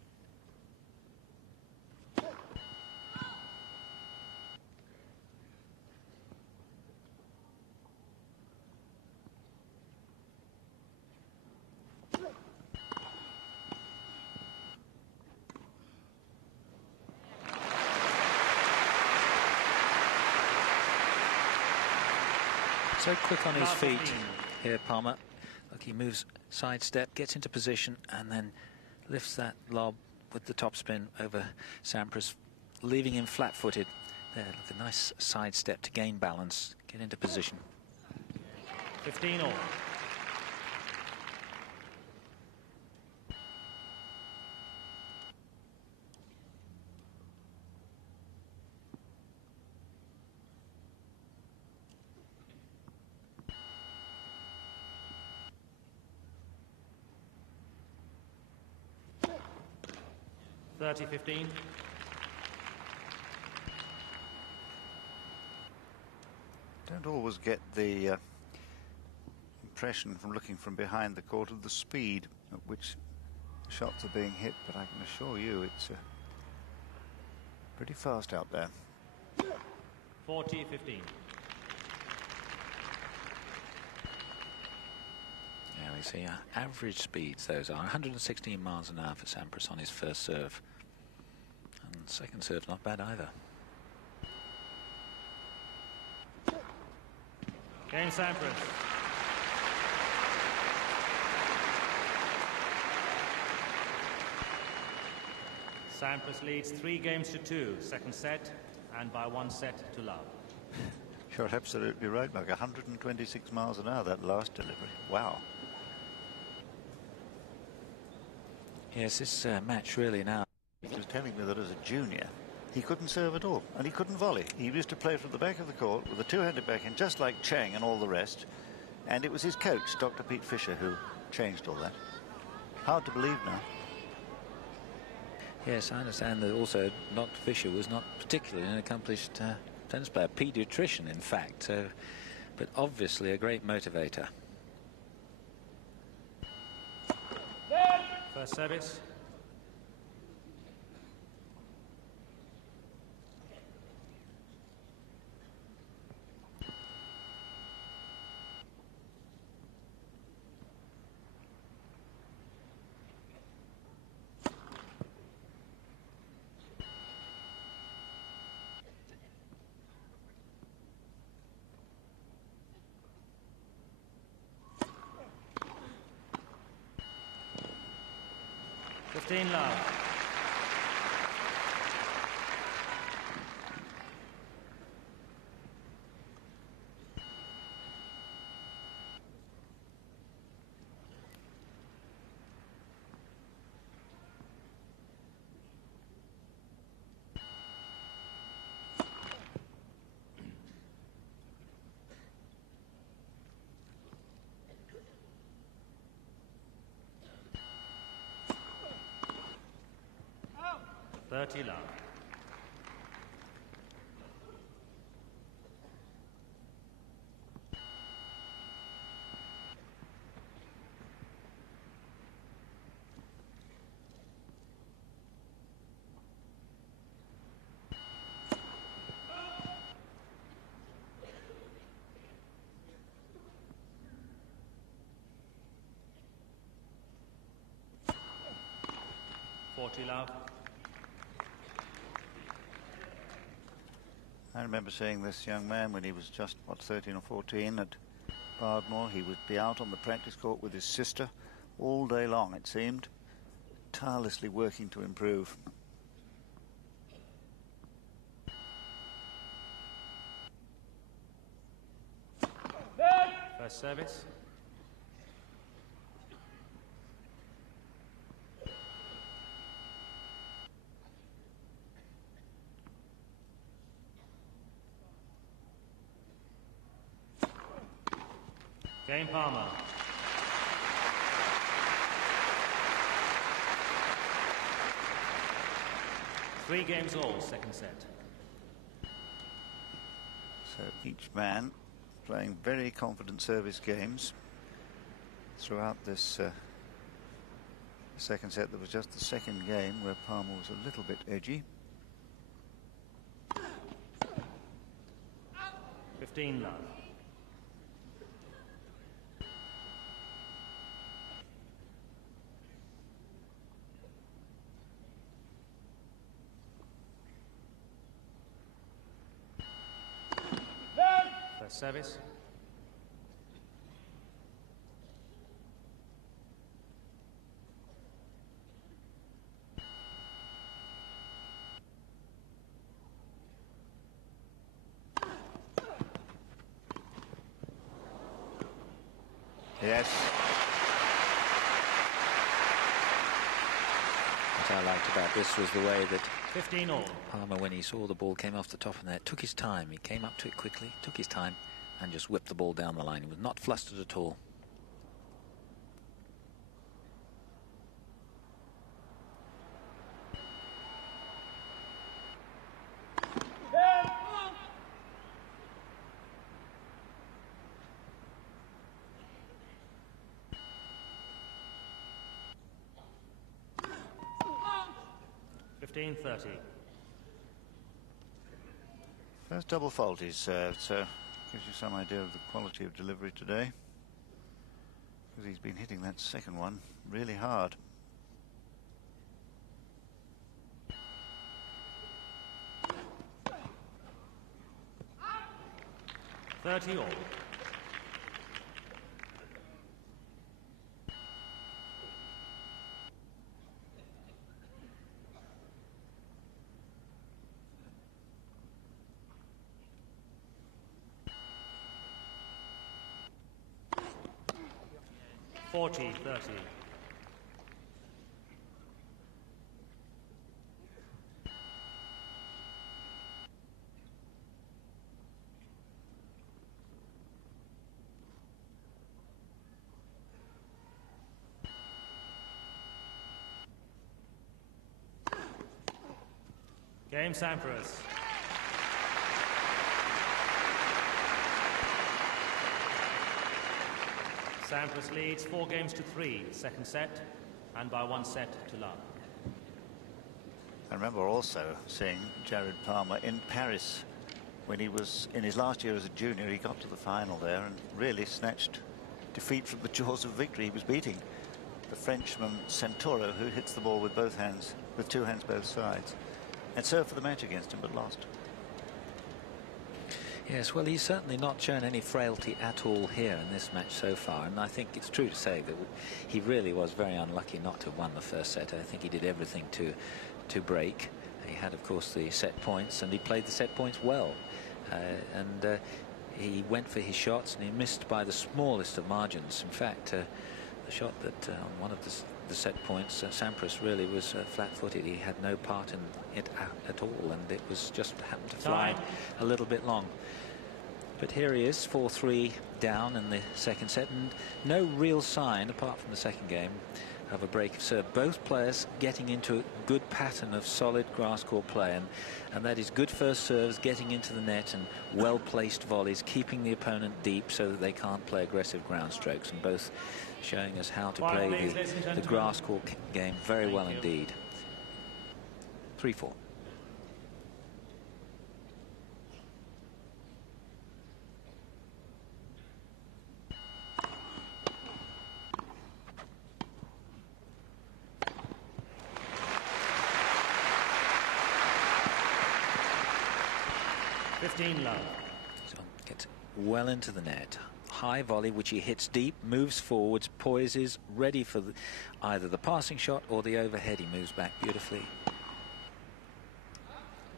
So quick on his feet here, Palmer. Look, he moves sidestep, gets into position, and then lifts that lob with the topspin over Sampras, leaving him flat-footed. There, look, a nice sidestep to gain balance, get into position. 15 all. $30-15. Don't always get the impression from looking from behind the court of the speed at which shots are being hit, but I can assure you it's pretty fast out there. 40-15. Yeah, we see average speeds those are. 116 miles an hour for Sampras on his first serve. And second serve not bad either. Game Sampras. Sampras leads 3 games to 2, second set, and by 1 set to love. You're absolutely right, Mark. 126 miles an hour, that last delivery. Wow. Yes, this match really now. He was telling me that as a junior, he couldn't serve at all, and he couldn't volley. He used to play from the back of the court with a 2-handed backhand, just like Chang and all the rest. And it was his coach, Dr. Pete Fisher, who changed all that. Hard to believe now. Yes, I understand that also Dr. Fisher was not particularly an accomplished tennis player, pediatrician in fact, so, but obviously a great motivator. First service. Love. Love. Love. I remember seeing this young man when he was just, what, 13 or 14 at Bardmore. He would be out on the practice court with his sister all day long, it seemed, tirelessly working to improve. First service. Game Palmer. 3 games all, second set. So each man playing very confident service games throughout this second set. There was just the second game where Palmer was a little bit edgy. 15 love. First service. Yes. What I liked about this was the way that 15 all. Palmer, when he saw the ball came off the top of the net, took his time. He came up to it quickly, took his time, and just whipped the ball down the line. He was not flustered at all. First double fault he's served, so gives you some idea of the quality of delivery today, because he's been hitting that second one really hard. All. 40-30. Game Sampras. Sampras leads 4-3, second set, and by 1 set to love. I remember also seeing Jared Palmer in Paris when he was in his last year as a junior. He got to the final there and really snatched defeat from the jaws of victory. He was beating the Frenchman Santoro, who hits the ball with both hands, with 2 hands both sides, and served for the match against him but lost. Yes, well, he's certainly not shown any frailty at all here in this match so far, and I think it's true to say that he really was very unlucky not to have won the first set. I think he did everything to break. He had, of course, the set points, and he played the set points well, and he went for his shots, and he missed by the smallest of margins. In fact, the shot that on one of the set points, Sampras really was flat-footed. He had no part in it at all, and it was just happened to fly a little bit long. But here he is, 4-3 down in the second set, and no real sign, apart from the second game, of a break of serve. Both players getting into a good pattern of solid grass court play, and that is good first serves, getting into the net, and well-placed volleys, keeping the opponent deep so that they can't play aggressive ground strokes, and both showing us how to play the grass court game very well indeed. 3-4. Love. So gets well into the net. High volley, which he hits deep, moves forwards, poises, ready for either the passing shot or the overhead. He moves back beautifully.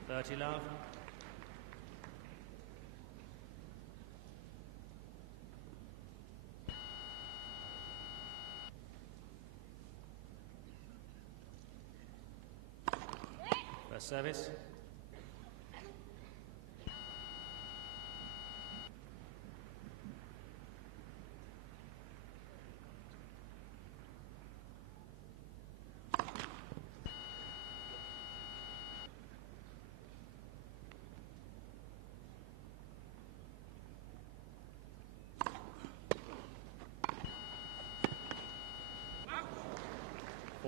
30 love. First service.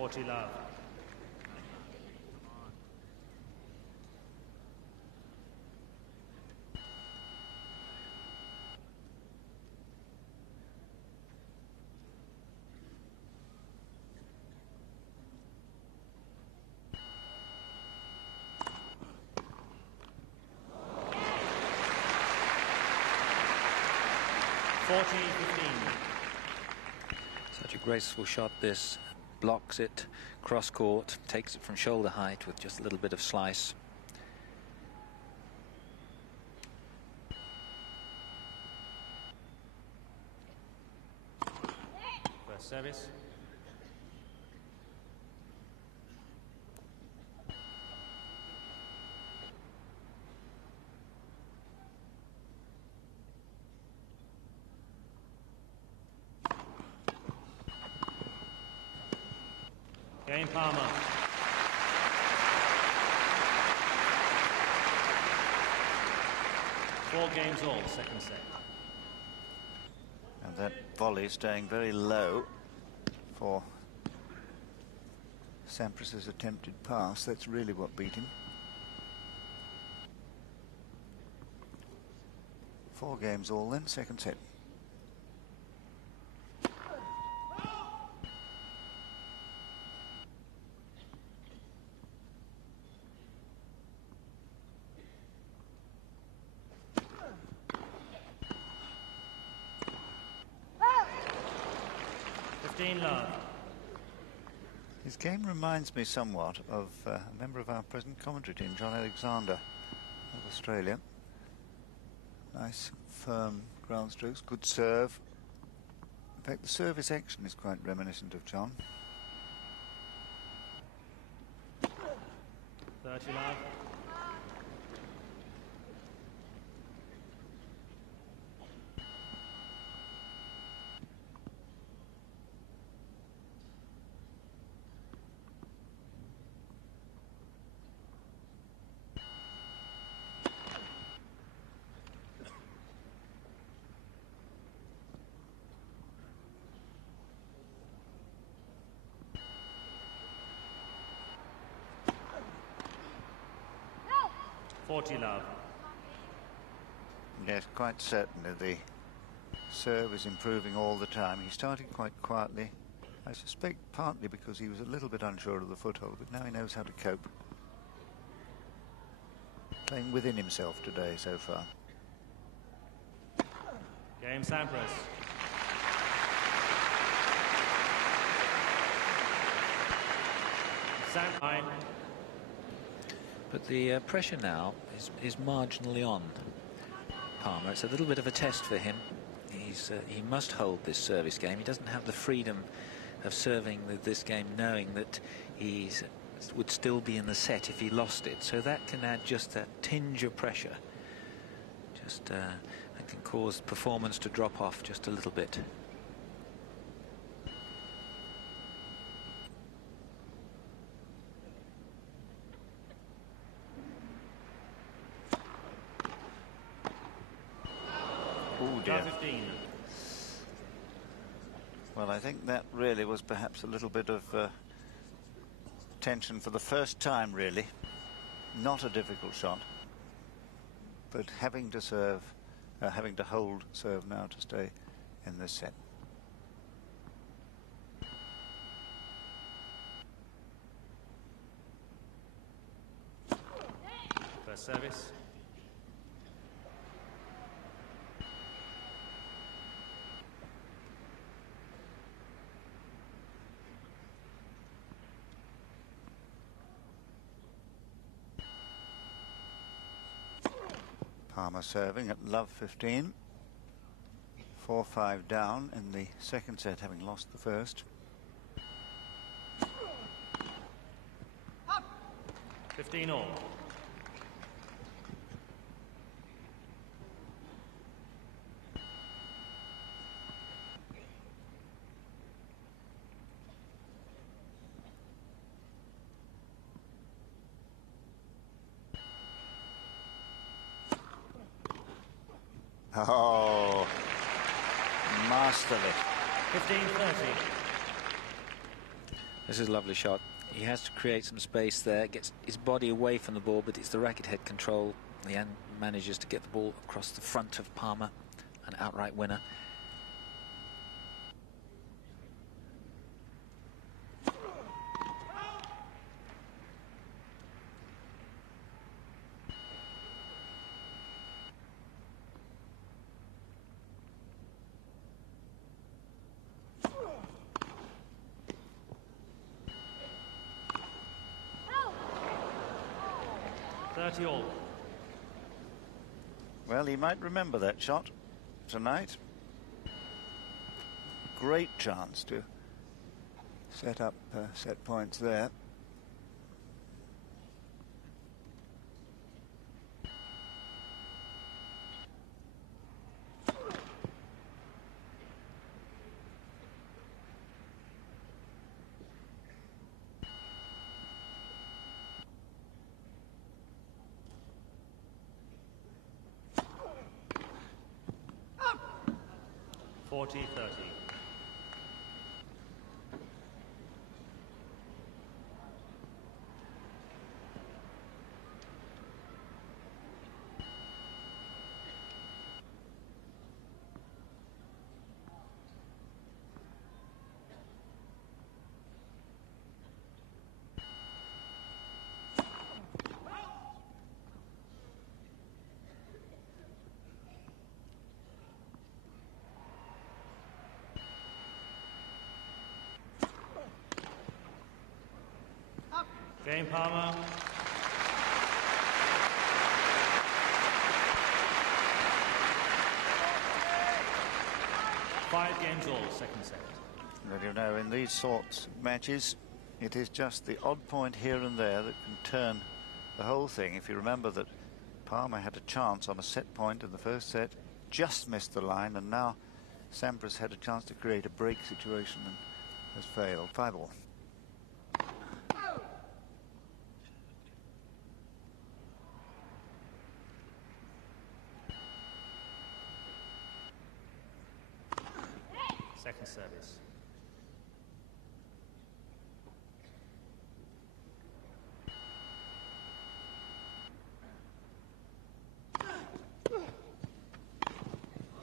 40 love. Such a graceful shot this. Blocks it cross court, takes it from shoulder height with just a little bit of slice. First service. Game Palmer. Four games all, second set. And that volley staying very low for Sampras's attempted pass. That's really what beat him. 4 games all then, second set. Love. His game reminds me somewhat of a member of our present commentary team, John Alexander of Australia. Nice, firm ground strokes, good serve. In fact, the service action is quite reminiscent of John. 30 love. Love. Yes, quite certainly the serve is improving all the time. He started quite quietly, I suspect partly because he was a little bit unsure of the foothold, but now he knows how to cope. Playing within himself today so far. Game Sampras. Sampras. But the pressure now is marginally on Palmer. It's a little bit of a test for him. He must hold this service game. He doesn't have the freedom of serving this game knowing that he would still be in the set if he lost it. So that can add just that tinge of pressure. Just that can cause performance to drop off just a little bit. Well, I think that really was perhaps a little bit of tension for the first time, really. Not a difficult shot, but having to serve, having to hold serve now to stay in this set. First service. Palmer serving at love 15. 4-5 down in the second set, having lost the first. 15 all. Oh, masterly. 15-30. This is a lovely shot. He has to create some space there, gets his body away from the ball, but it's the racket head control. He manages to get the ball across the front of Palmer, an outright winner. All. Well, he might remember that shot tonight. Great chance to set up set points there. Game, Palmer. Five games all, second set. Well, you know, in these sorts of matches, it is just the odd point here and there that can turn the whole thing. If you remember that Palmer had a chance on a set point in the first set, just missed the line, and now Sampras had a chance to create a break situation and has failed. 5-all. Second service.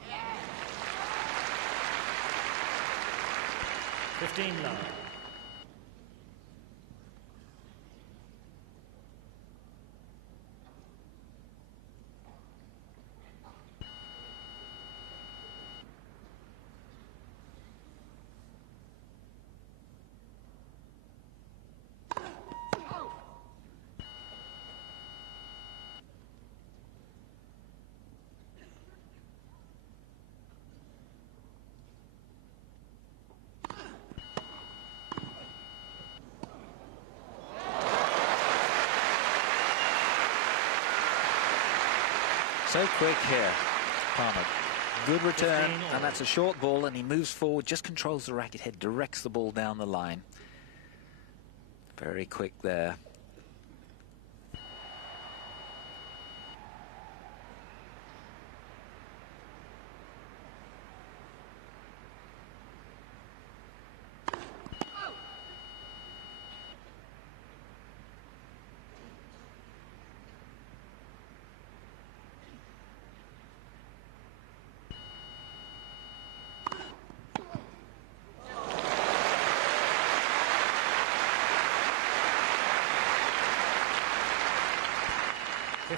Yeah. 15 love. So quick here, Palmer. Good return, and that's a short ball, and he moves forward, just controls the racket head, directs the ball down the line. Very quick there.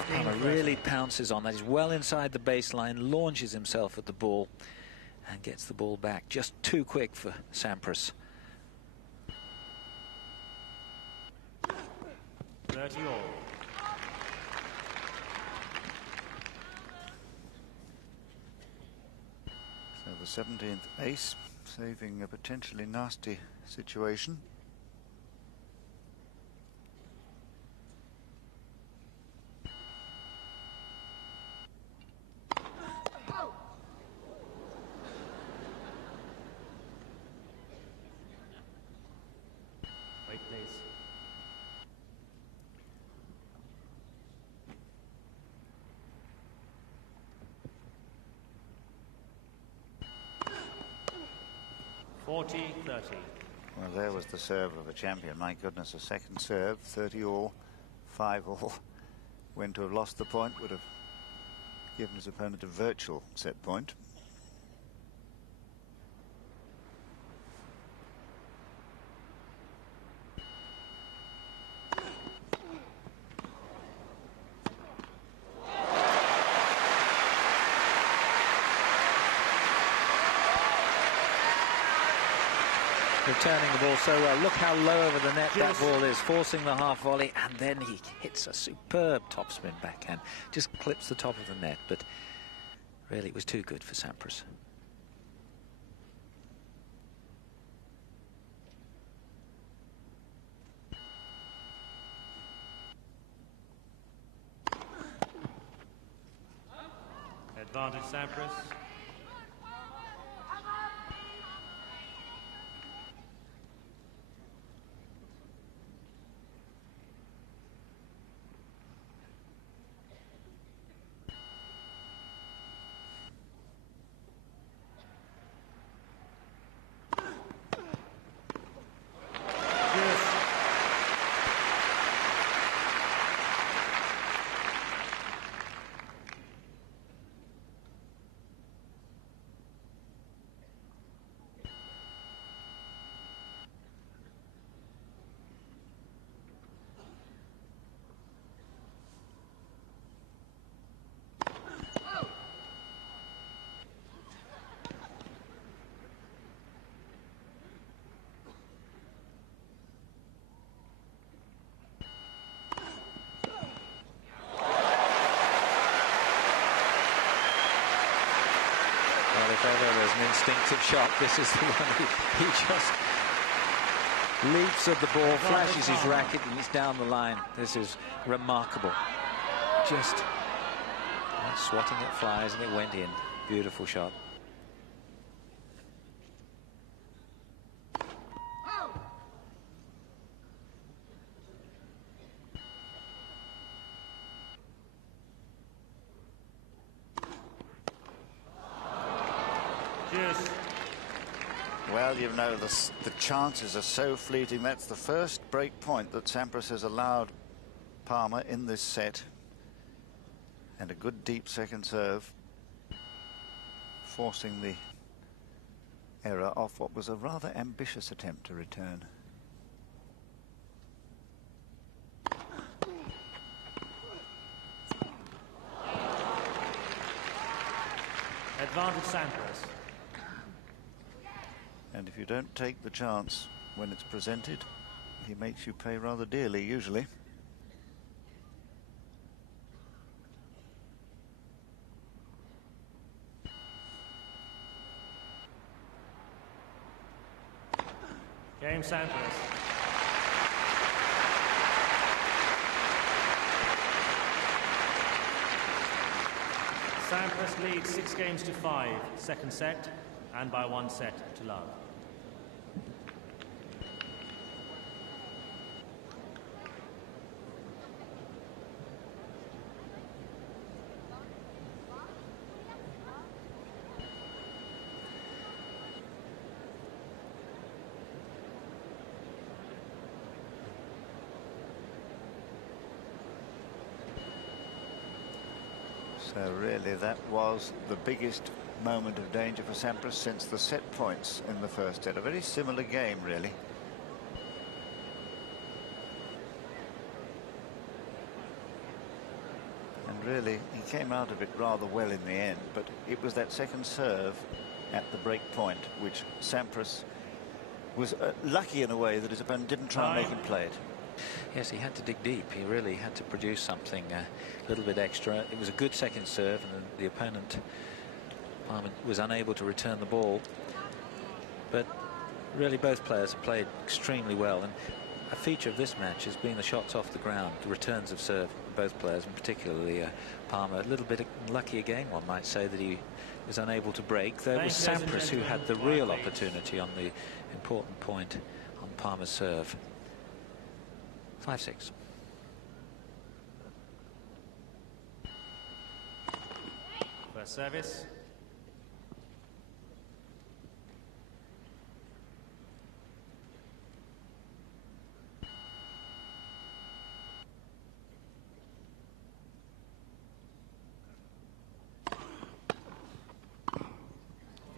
Palmer really pounces on that. He's well inside the baseline, launches himself at the ball and gets the ball back. Just too quick for Sampras. 30 all. So the 17th ace, saving a potentially nasty situation. Wait, please. $40-30. Well, there was the serve of a champion. My goodness, a second serve, 30 all, 5 all. When to have lost the point would have given his opponent a virtual set point. Returning the ball so well. Look how low over the net that ball is, forcing the half volley, and then he hits a superb topspin backhand. Just clips the top of the net, but really it was too good for Sampras. Advantage Sampras. If ever there's an instinctive shot, this is the one. He just leaps at the ball, flashes his racket, and he's down the line. This is remarkable. Just swatting at flies, and it went in. Beautiful shot. Well, you know, the chances are so fleeting. That's the first break point that Sampras has allowed Palmer in this set. And a good deep second serve, forcing the error off what was a rather ambitious attempt to return. Advantage Sampras. And if you don't take the chance when it's presented, he makes you pay rather dearly, usually. Game Sampras. Sampras leads 6 games to 5, second set, and by 1 set to love. So really that was the biggest moment of danger for Sampras since the set points in the first set. A very similar game, really. And really, he came out of it rather well in the end, but it was that second serve at the break point which Sampras was lucky in a way that his opponent didn't try and make him play it. Yes, he had to dig deep. He really had to produce something a little bit extra. It was a good second serve, and the opponent was unable to return the ball. But really, both players have played extremely well. And a feature of this match has been the shots off the ground, the returns of serve from both players, and particularly Palmer. A little bit lucky again, one might say, that he was unable to break. Though it was Sampras who had the real opportunity on the important point on Palmer's serve. 5-6. First service.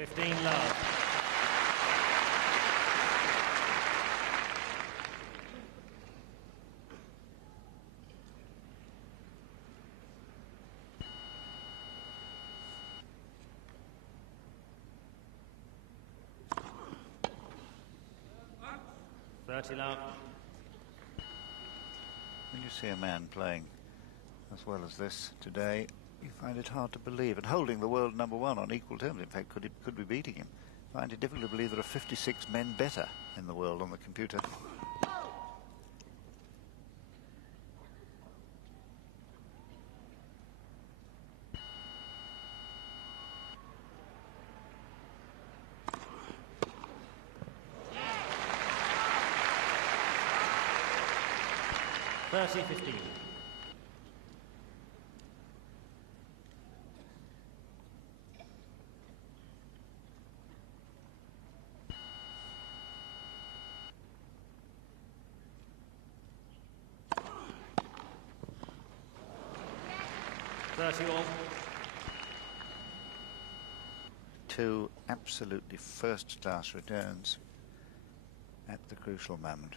15 love. Love. When you see a man playing as well as this today, you find it hard to believe, and holding the world #1 on equal terms. In fact, could be beating him. Find it difficult to believe there are 56 men better in the world on the computer. (30-15). All. Two absolutely first-class returns at the crucial moment.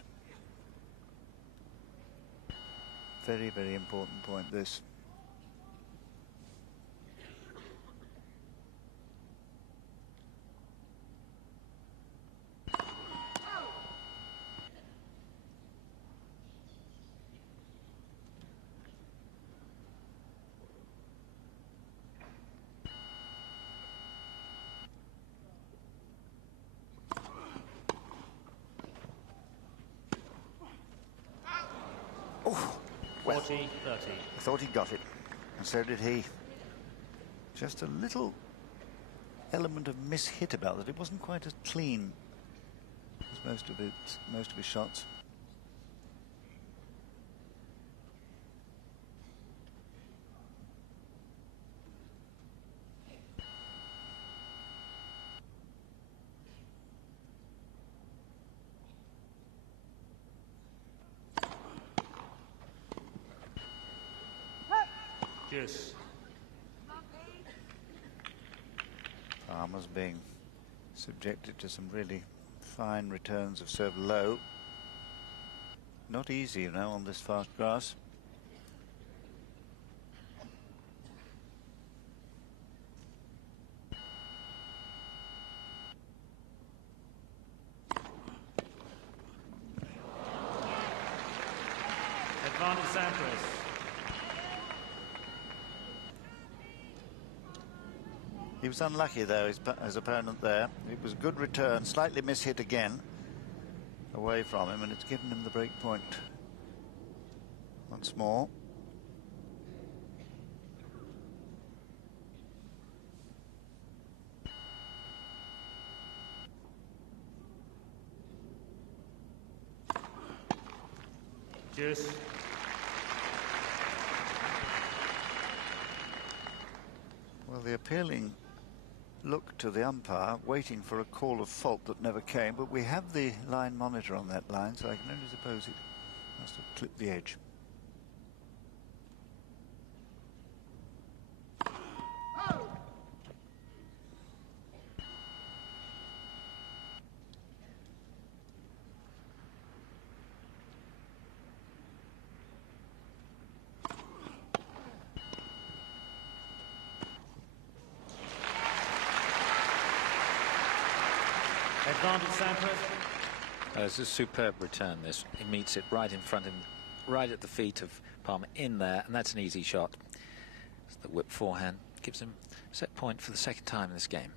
Very, very important point, this. Oh, 40-30. I thought he got it, and so did he. Just a little element of mishit about it. It wasn't quite as clean as most of his shots. Yes. Farmer's being subjected to some really fine returns of serve low. Not easy, you know, on this fast grass. Advantage Sampras. He was unlucky, though, his opponent there. It was a good return, slightly mishit again away from him, and it's given him the break point once more. Cheers. Well, the appealing look to the umpire, waiting for a call of fault that never came, but we have the line monitor on that line, so I can only suppose it must have clipped the edge. Advantage Sampras. It's a superb return, this. He meets it right in front of him, right at the feet of Palmer, in there, and that's an easy shot. It's the whip forehand. Gives him a set point for the second time in this game.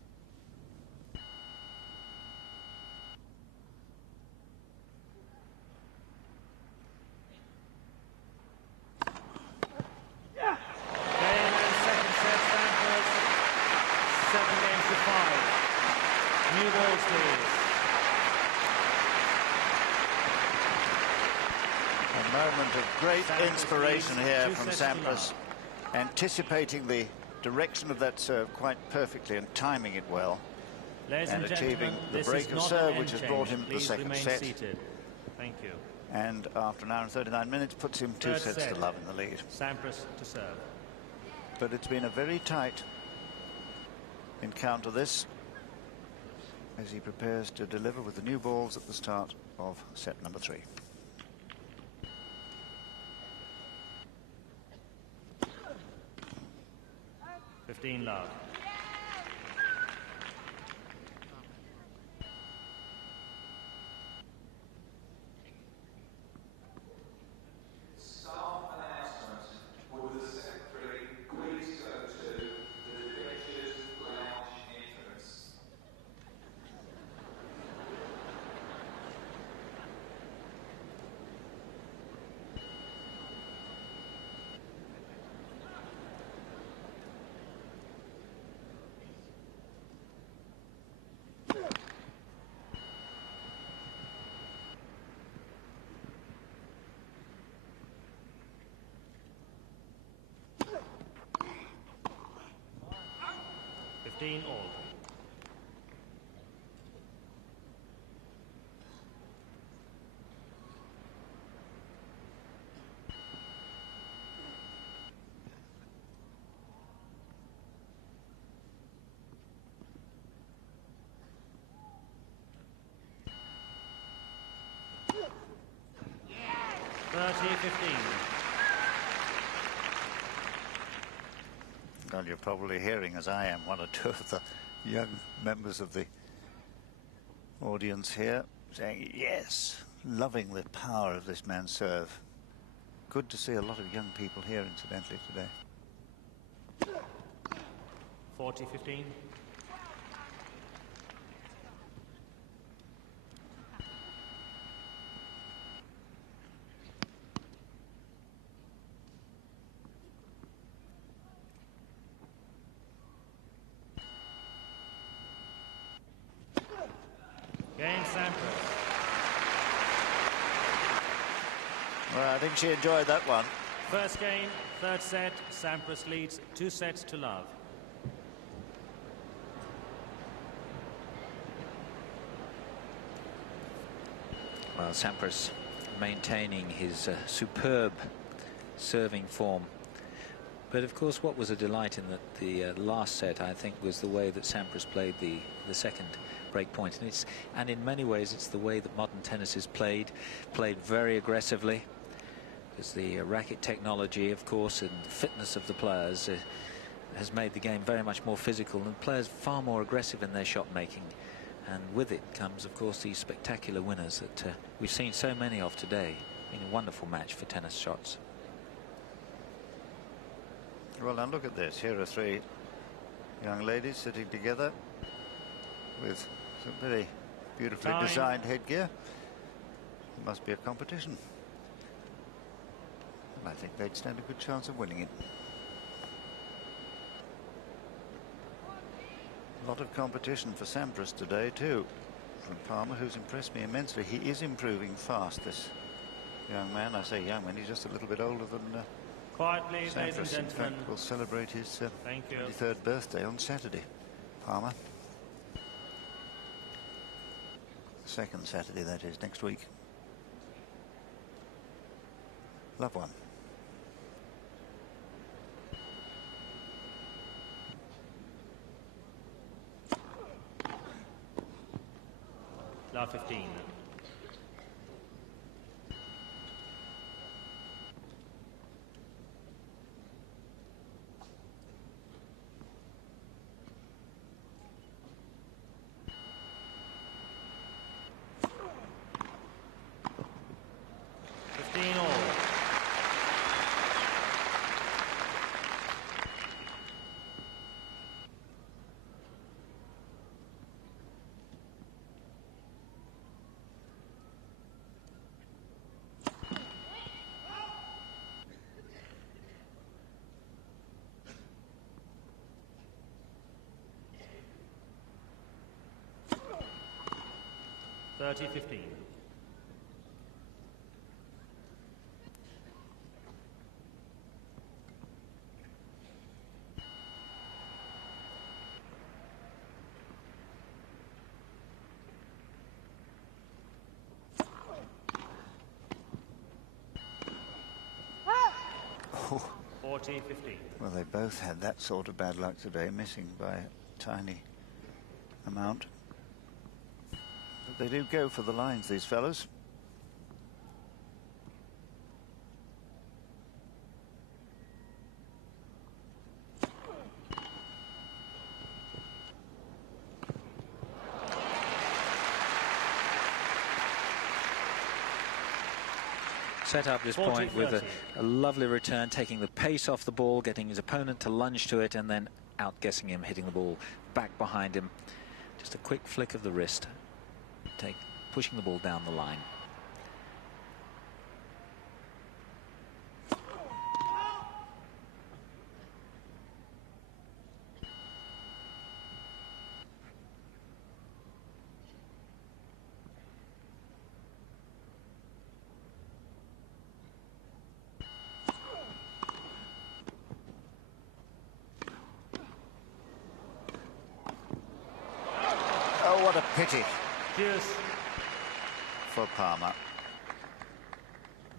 A moment of great inspiration here from Sampras, anticipating the direction of that serve quite perfectly and timing it well, and achieving the break of serve which has brought him the second set. Thank you. And after an hour and 39 minutes puts him two sets to love in the lead. Sampras to serve. But it's been a very tight encounter, this. as he prepares to deliver with the new balls at the start of set number 3. Love. All. Yeah. 30-15. Well, you're probably hearing, as I am, one or two of the young members of the audience here saying yes, loving the power of this man's serve. Good to see a lot of young people here, incidentally, today. 40-15. Game Sampras. Well, I think she enjoyed that one. First game, third set. Sampras leads 2 sets to love. Well, Sampras maintaining his superb serving form. But of course, what was a delight in the last set, I think, was the way that Sampras played the second break point. And in many ways, it's the way that modern tennis is played very aggressively. Because the racket technology, of course, and the fitness of the players has made the game very much more physical, and players far more aggressive in their shot making. And with it comes, of course, these spectacular winners that we've seen so many of today. Been a wonderful match for tennis shots. Well, now look at this. Here are 3 young ladies sitting together with some very beautifully designed headgear. It must be a competition. And I think they'd stand a good chance of winning it. A lot of competition for Sampras today, too. From Palmer, who's impressed me immensely. He is improving fast, this young man. I say young man, he's just a little bit older than Quiet, please, ladies and Sampras. In gentlemen. fact, will celebrate his Thank you. 23rd birthday on Saturday. Palmer. Second Saturday, that is, next week. Love one. Love 15. All. $30-15. Oh. 40-15. Well, they both had that sort of bad luck today, missing by a tiny amount. But they do go for the lines, these fellows. Set up this point with a lovely return, taking the pace off the ball, getting his opponent to lunge to it, and then outguessing him, hitting the ball back behind him. Just a quick flick of the wrist, pushing the ball down the line. Oh, what a pity. Cheers. For Palmer,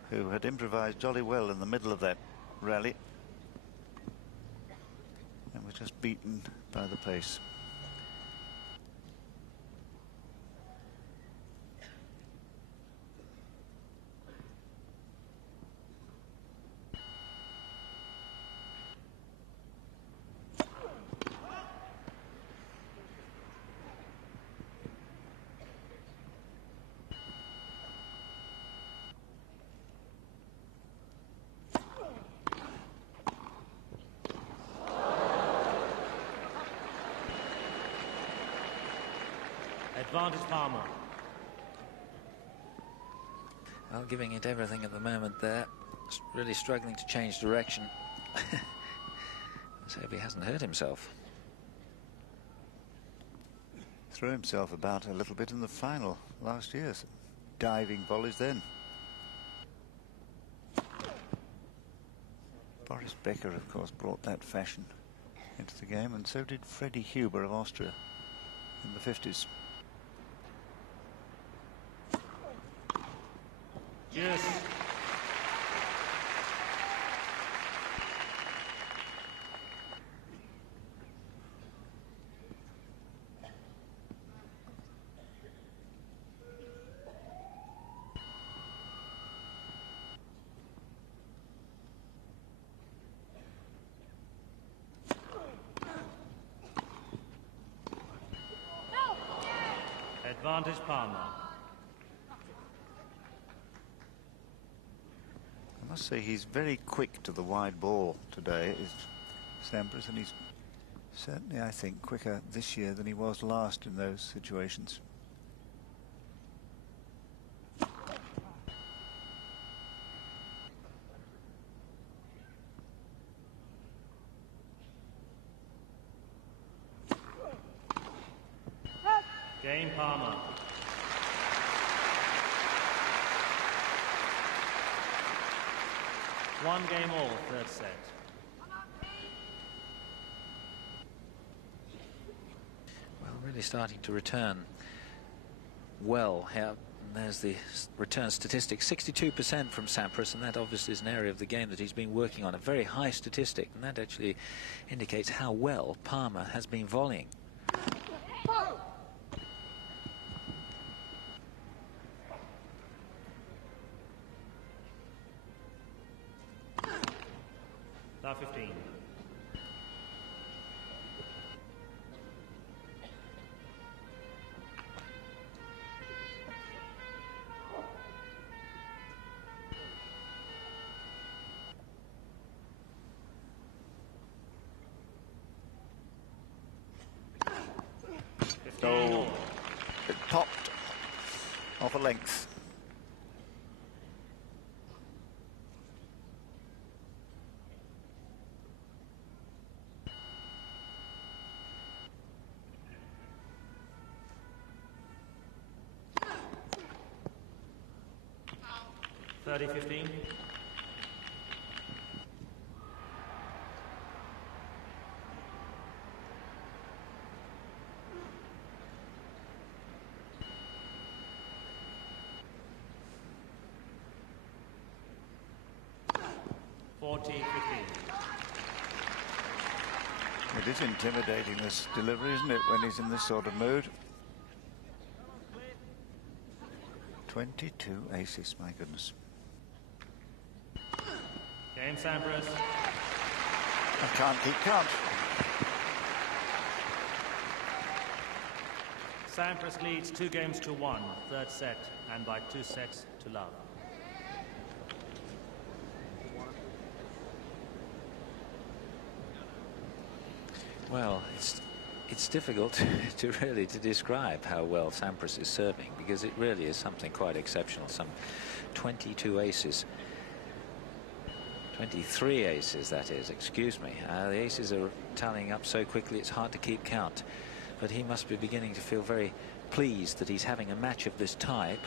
who had improvised jolly well in the middle of that rally and was just beaten by the pace. Advantage Palmer. Well, giving it everything at the moment there. Really struggling to change direction. Let's hope he hasn't hurt himself. Threw himself about a little bit in the final last year. Some diving volleys then. Boris Becker, of course, brought that fashion into the game, and so did Freddie Huber of Austria in the 50s. Yes. Advantage Palmer. I must say he's very quick to the wide ball today, is Sampras, and he's certainly, I think, quicker this year than he was last in those situations. Game Palmer. One game all, third set. Well, really starting to return well here. There's the return statistic, 62% from Sampras, and that obviously is an area of the game that he's been working on, a very high statistic, and that actually indicates how well Palmer has been volleying. Now 15. Oh, it popped off a length. Thirty 15. It is intimidating, this delivery, isn't it, when he's in this sort of mood? 22 aces, my goodness. Game Sampras. I can't keep count. Sampras leads 2 games to 1, third set, and by 2 sets to love. Well, it's difficult to really describe how well Sampras is serving, because it really is something quite exceptional. Some 22 aces. 23 aces, that is, excuse me. The aces are tallying up so quickly it's hard to keep count. But he must be beginning to feel very pleased that he's having a match of this type,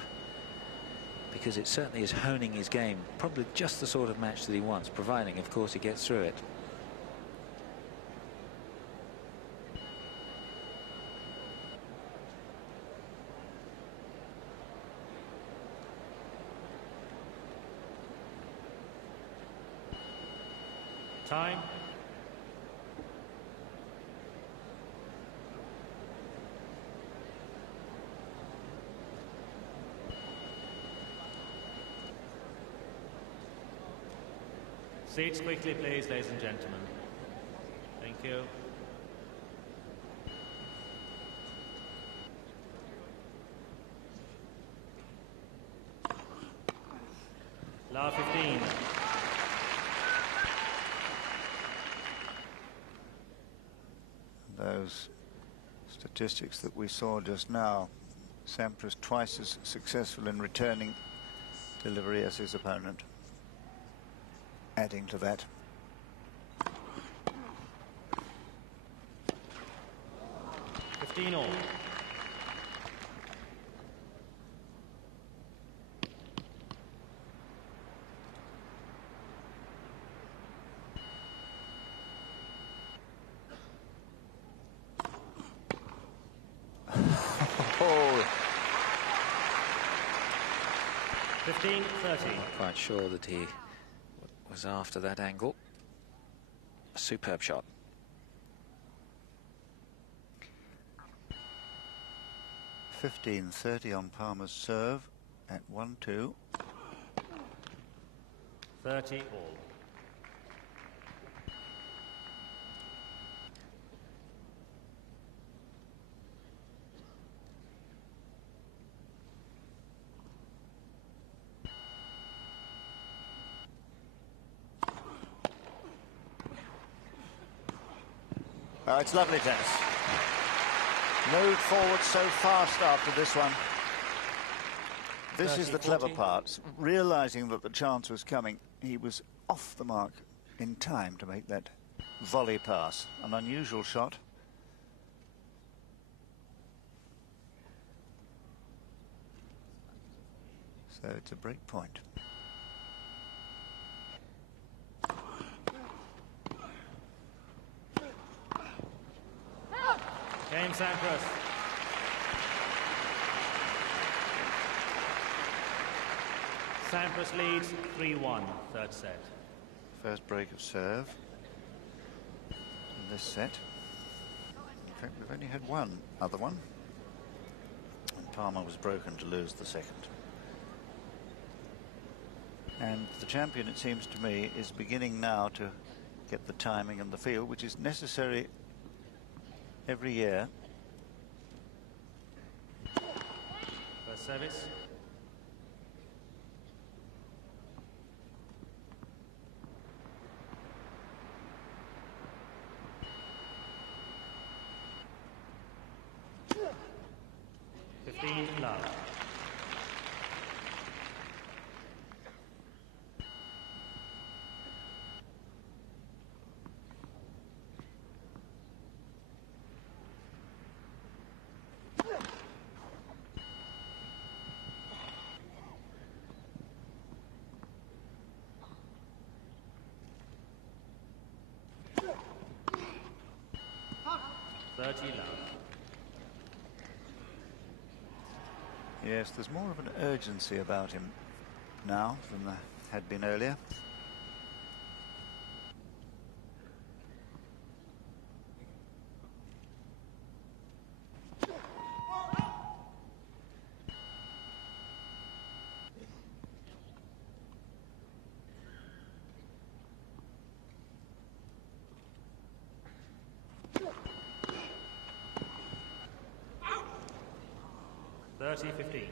because it certainly is honing his game. Probably just the sort of match that he wants, providing, of course, he gets through it. Time. Seats quickly, please, ladies and gentlemen. Thank you. Love 15. Those statistics that we saw just now, Sampras twice as successful in returning delivery as his opponent. Adding to that. All. Oh. 15-30. Not quite sure that he was after that angle. A superb shot. $15-30 on Palmer's serve at 1-2. 30 all. Oh, it's lovely tennis. Moved forward so fast after this one. This is the clever part. Realizing that the chance was coming, he was off the mark in time to make that volley pass. An unusual shot. So it's a break point. Game Sampras. Sampras leads 3-1, third set. First break of serve in this set. In fact, we've only had one other one. And Palmer was broken to lose the second. And the champion, it seems to me, is beginning now to get the timing and the feel, which is necessary every year. First service. Love. Yes, there's more of an urgency about him now than there had been earlier. 30-15.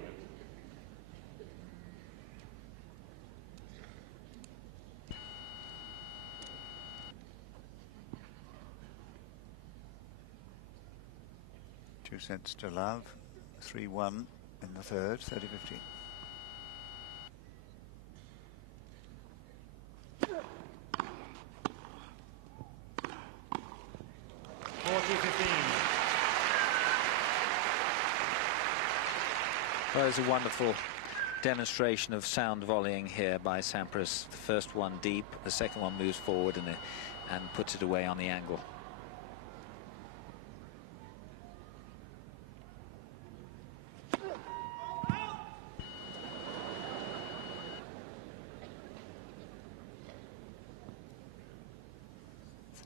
Two sets to love, 3-1 in the third, 30-15. 40-15. Well, it's a wonderful demonstration of sound volleying here by Sampras. The first one deep, the second one moves forward and puts it away on the angle.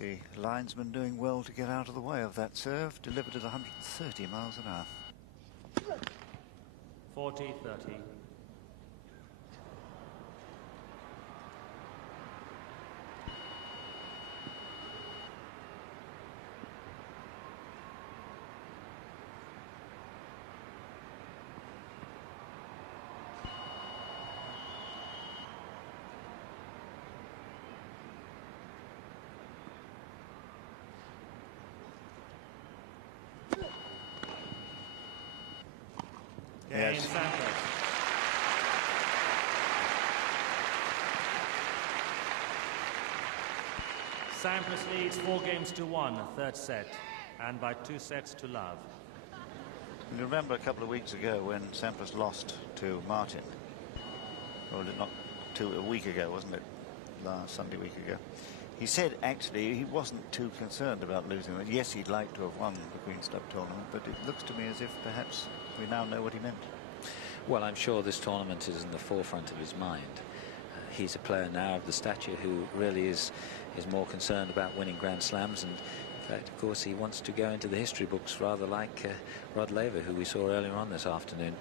The linesman doing well to get out of the way of that serve, delivered at 130 miles an hour. 40-30. Yes. Sampras leads 4-1, third set, and by 2 sets to love. You remember a couple of weeks ago when Sampras lost to Martin, or not a week ago, wasn't it? Last Sunday week ago. He said actually he wasn't too concerned about losing. Yes, he'd like to have won the Queen's Club tournament, but it looks to me as if perhaps we now know what he meant. Well, I'm sure this tournament is in the forefront of his mind. He's a player now of the stature who really is more concerned about winning Grand Slams, and in fact, of course, he wants to go into the history books, rather like Rod Laver, who we saw earlier on this afternoon.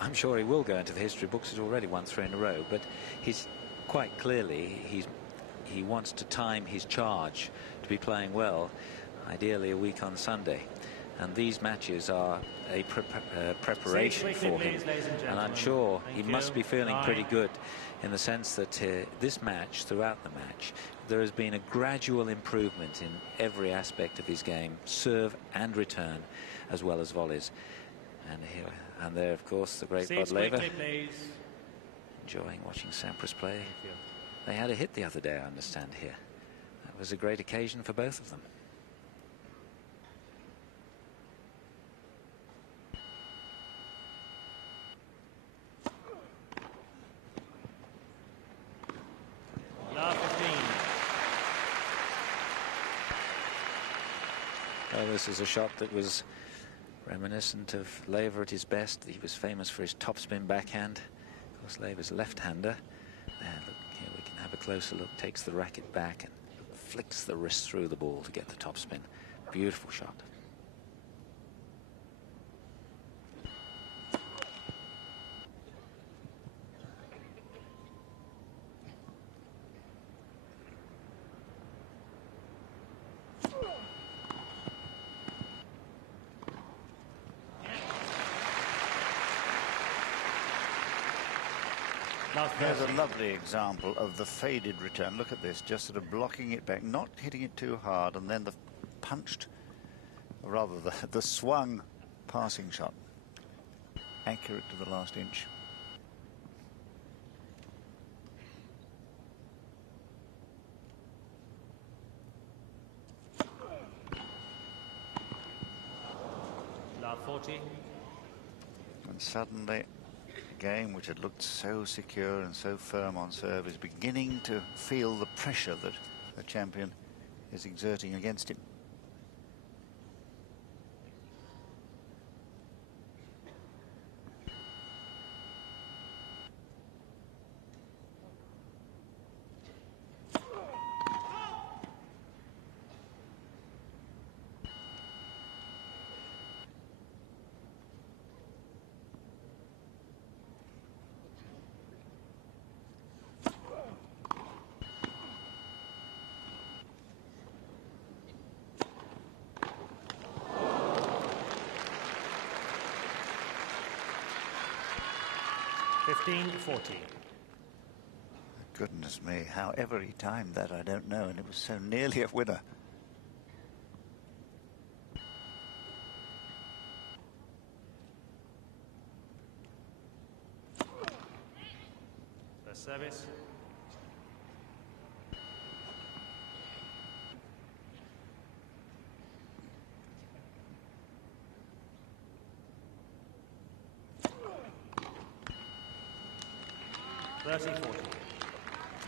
I'm sure he will go into the history books. He's already won 3 in a row, but he's quite clearly he wants to time his charge to be playing well, ideally a week on Sunday. And these matches are a preparation for him, and I'm sure he must be feeling pretty good, in the sense that this match, throughout the match, there has been a gradual improvement in every aspect of his game, serve and return, as well as volleys. And here and there, of course, the great Rod Laver, enjoying watching Sampras play. They had a hit the other day, I understand, here. That was a great occasion for both of them. Well, this is a shot that was reminiscent of Laver at his best. He was famous for his topspin backhand. Of course, Laver's left-hander. Look, here we can have a closer look. Takes the racket back and flicks the wrist through the ball to get the topspin. Beautiful shot. There's a lovely example of the faded return. Look at this, just sort of blocking it back, not hitting it too hard, and then the punched, or rather the swung passing shot, accurate to the last inch. Love 40. And suddenly, game which had looked so secure and so firm on serve is beginning to feel the pressure that the champion is exerting against him. 15-40. Goodness me, however he timed that, I don't know, and it was so nearly a winner. The service.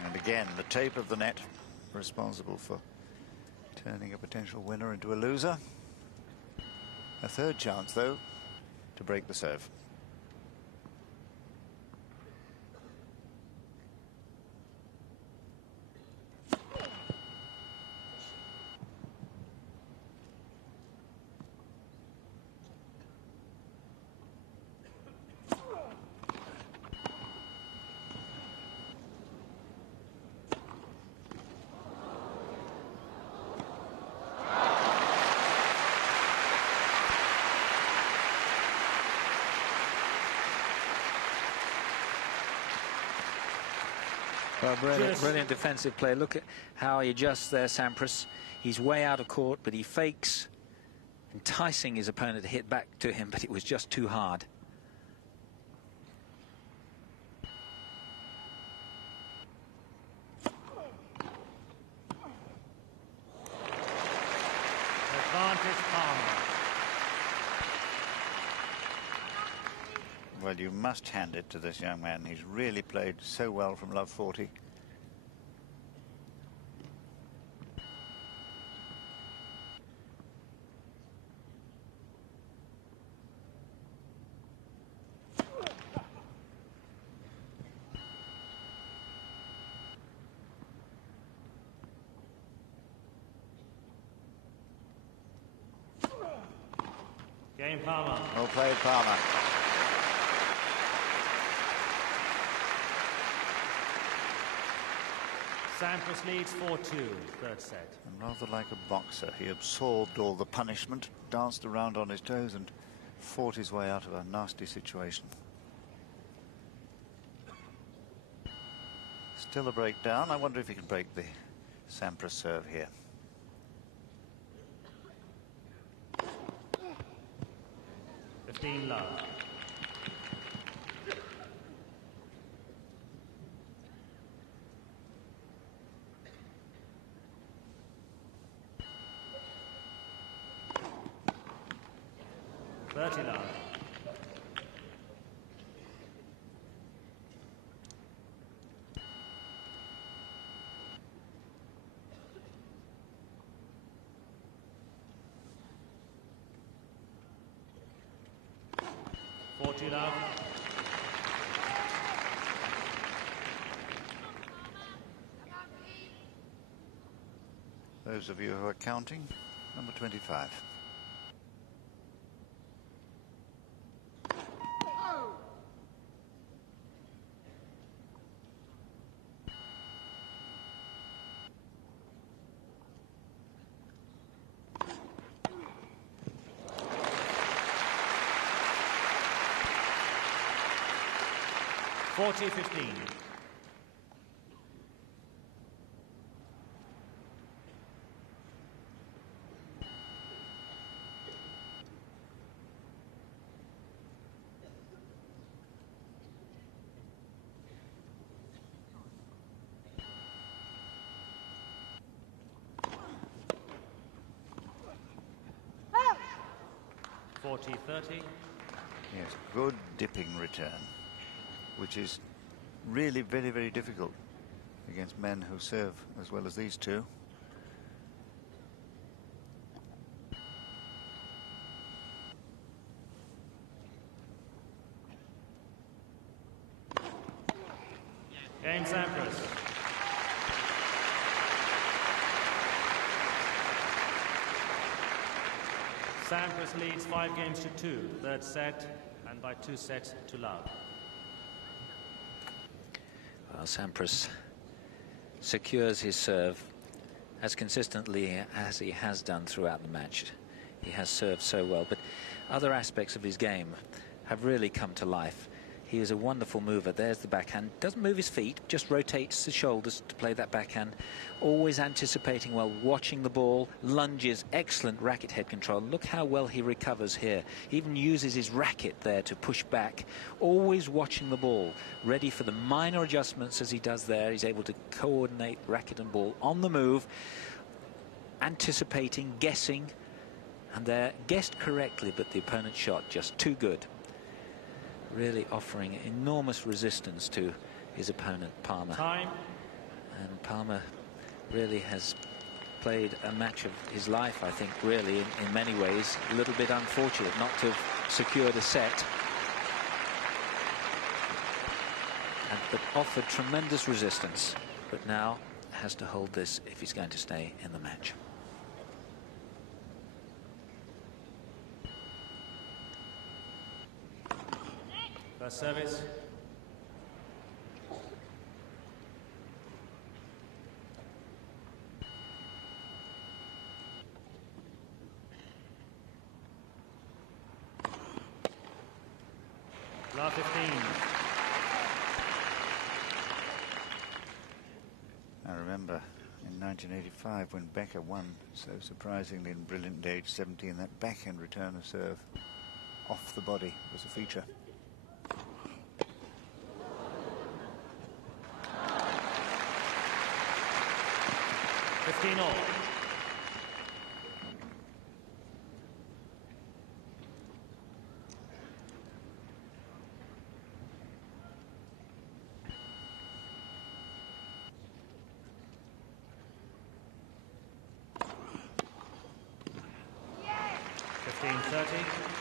And again, the tape of the net responsible for turning a potential winner into a loser. A third chance, though, to break the serve. Well, brilliant defensive play. Look at how he adjusts there, Sampras. He's way out of court, but he fakes, enticing his opponent to hit back to him, but it was just too hard. Advantage Palmer. Well, you must hand it to this young man. He's really played so well from love 40. Game Palmer. Well played, Palmer. Sampras leads 4-2, third set. And rather like a boxer, he absorbed all the punishment, danced around on his toes and fought his way out of a nasty situation. Still a breakdown. I wonder if he can break the Sampras serve here. Love. Love. Love. Those of you who are counting, number 25. (40-15). (40-30). Yes, good dipping return, which is really very, very difficult against men who serve as well as these two. Game Sampras. Sampras leads 5-2, third set, and by 2 sets to love. Well, Sampras secures his serve as consistently as he has done throughout the match. He has served so well, but other aspects of his game have really come to life. He is a wonderful mover. There's the backhand. Doesn't move his feet, just rotates the shoulders to play that backhand. Always anticipating well, watching the ball, lunges, excellent racket head control. Look how well he recovers here. He even uses his racket there to push back. Always watching the ball, ready for the minor adjustments as he does there. He's able to coordinate racket and ball on the move, anticipating, guessing, and there guessed correctly, but the opponent's shot just too good. Really offering enormous resistance to his opponent, Palmer. Time. And Palmer really has played a match of his life, I think, really, in many ways. A little bit unfortunate not to have secured a set. But offered tremendous resistance. But now has to hold this if he's going to stay in the match. First service. Love 15. I remember in 1985 when Becker won so surprisingly and brilliantly at age 17, that backhand return of serve off the body was a feature. 15 all. Yes. 15-30.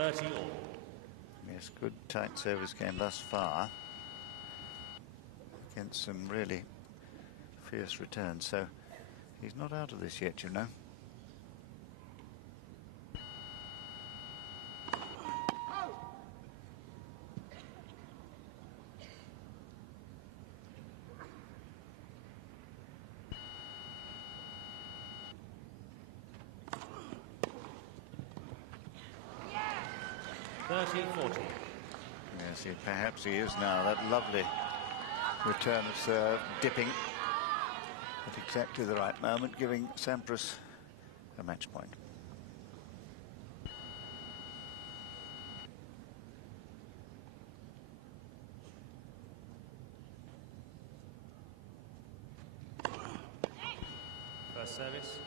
All. Yes, good tight service game thus far against some really fierce returns, so he's not out of this yet, you know. Yes, perhaps he is now. That lovely return of serve, dipping at exactly the right moment, giving Sampras a match point. First service.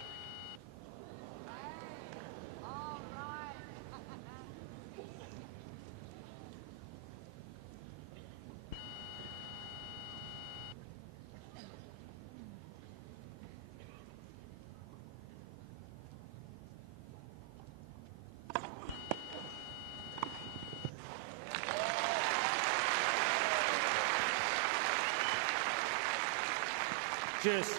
Cheers.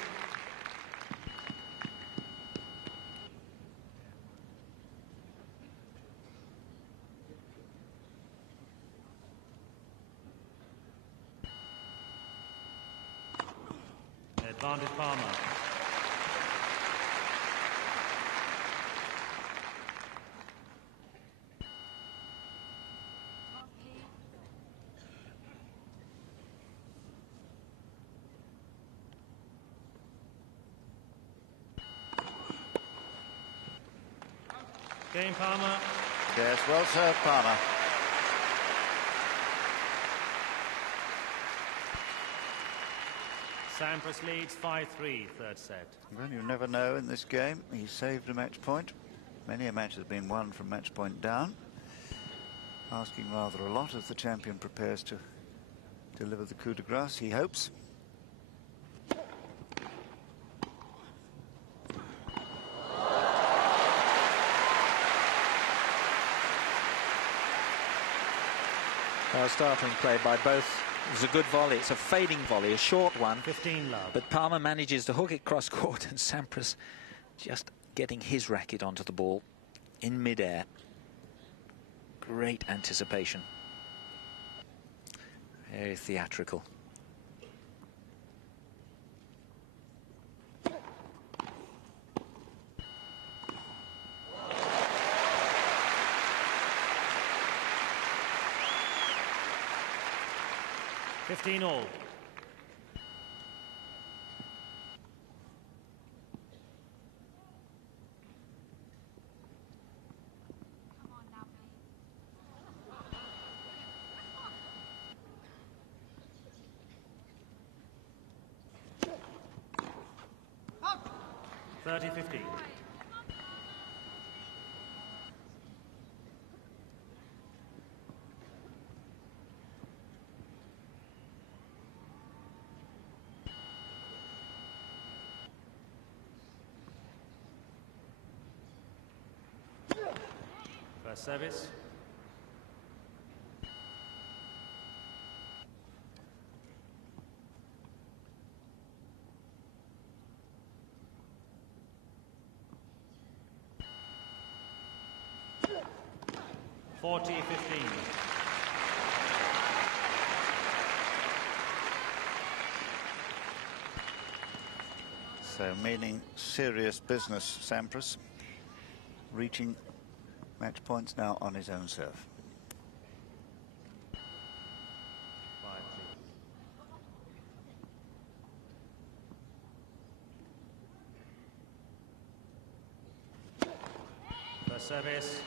Advantage Palmer. Game Palmer. Yes, well served, Palmer. Sampras leads 5-3, third set. Well, you never know in this game. He saved a match point. Many a match has been won from match point down. Asking rather a lot as the champion prepares to deliver the coup de grace, he hopes. Now a startling play by both. It was a good volley. It's a fading volley, a short one. 15 love. But Palmer manages to hook it cross court, and Sampras just getting his racket onto the ball in midair. Great anticipation. Very theatrical. All. Now, 30-15. First service. (40-15). So meaning serious business, Sampras, reaching match points now on his own serve. First service.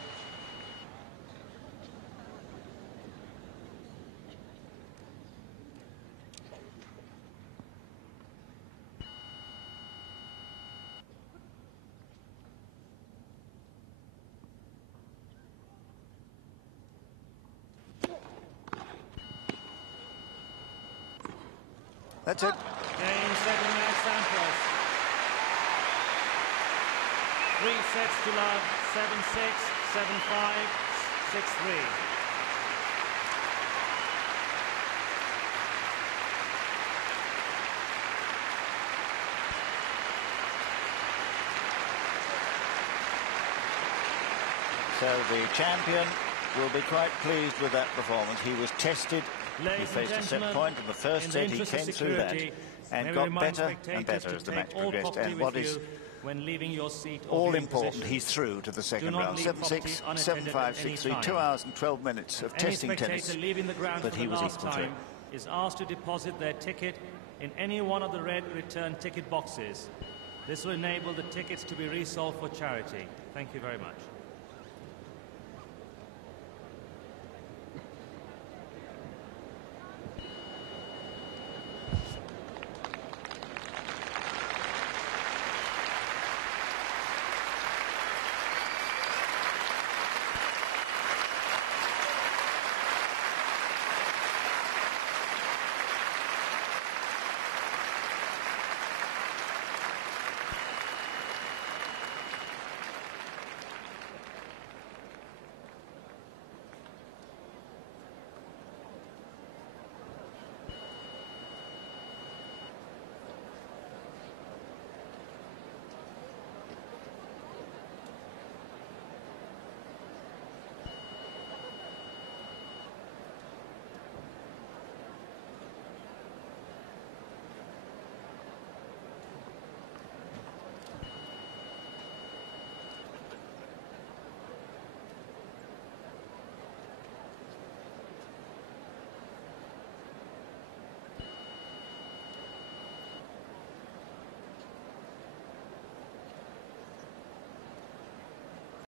That's it. Game, second match, Sampras. 3 sets to love, 7-6, 7-5, 6-3. So the champion will be quite pleased with that performance. He was tested. He faced a set point in the first set. He came through that and got better and better as the match progressed. And what is all important, he's through to the second round. 7-6, 7-5, 6-3, 2 hours and 12 minutes of testing tennis. But he was equal to it. Is asked to deposit their ticket in any one of the red return ticket boxes. This will enable the tickets to be resold for charity. Thank you very much.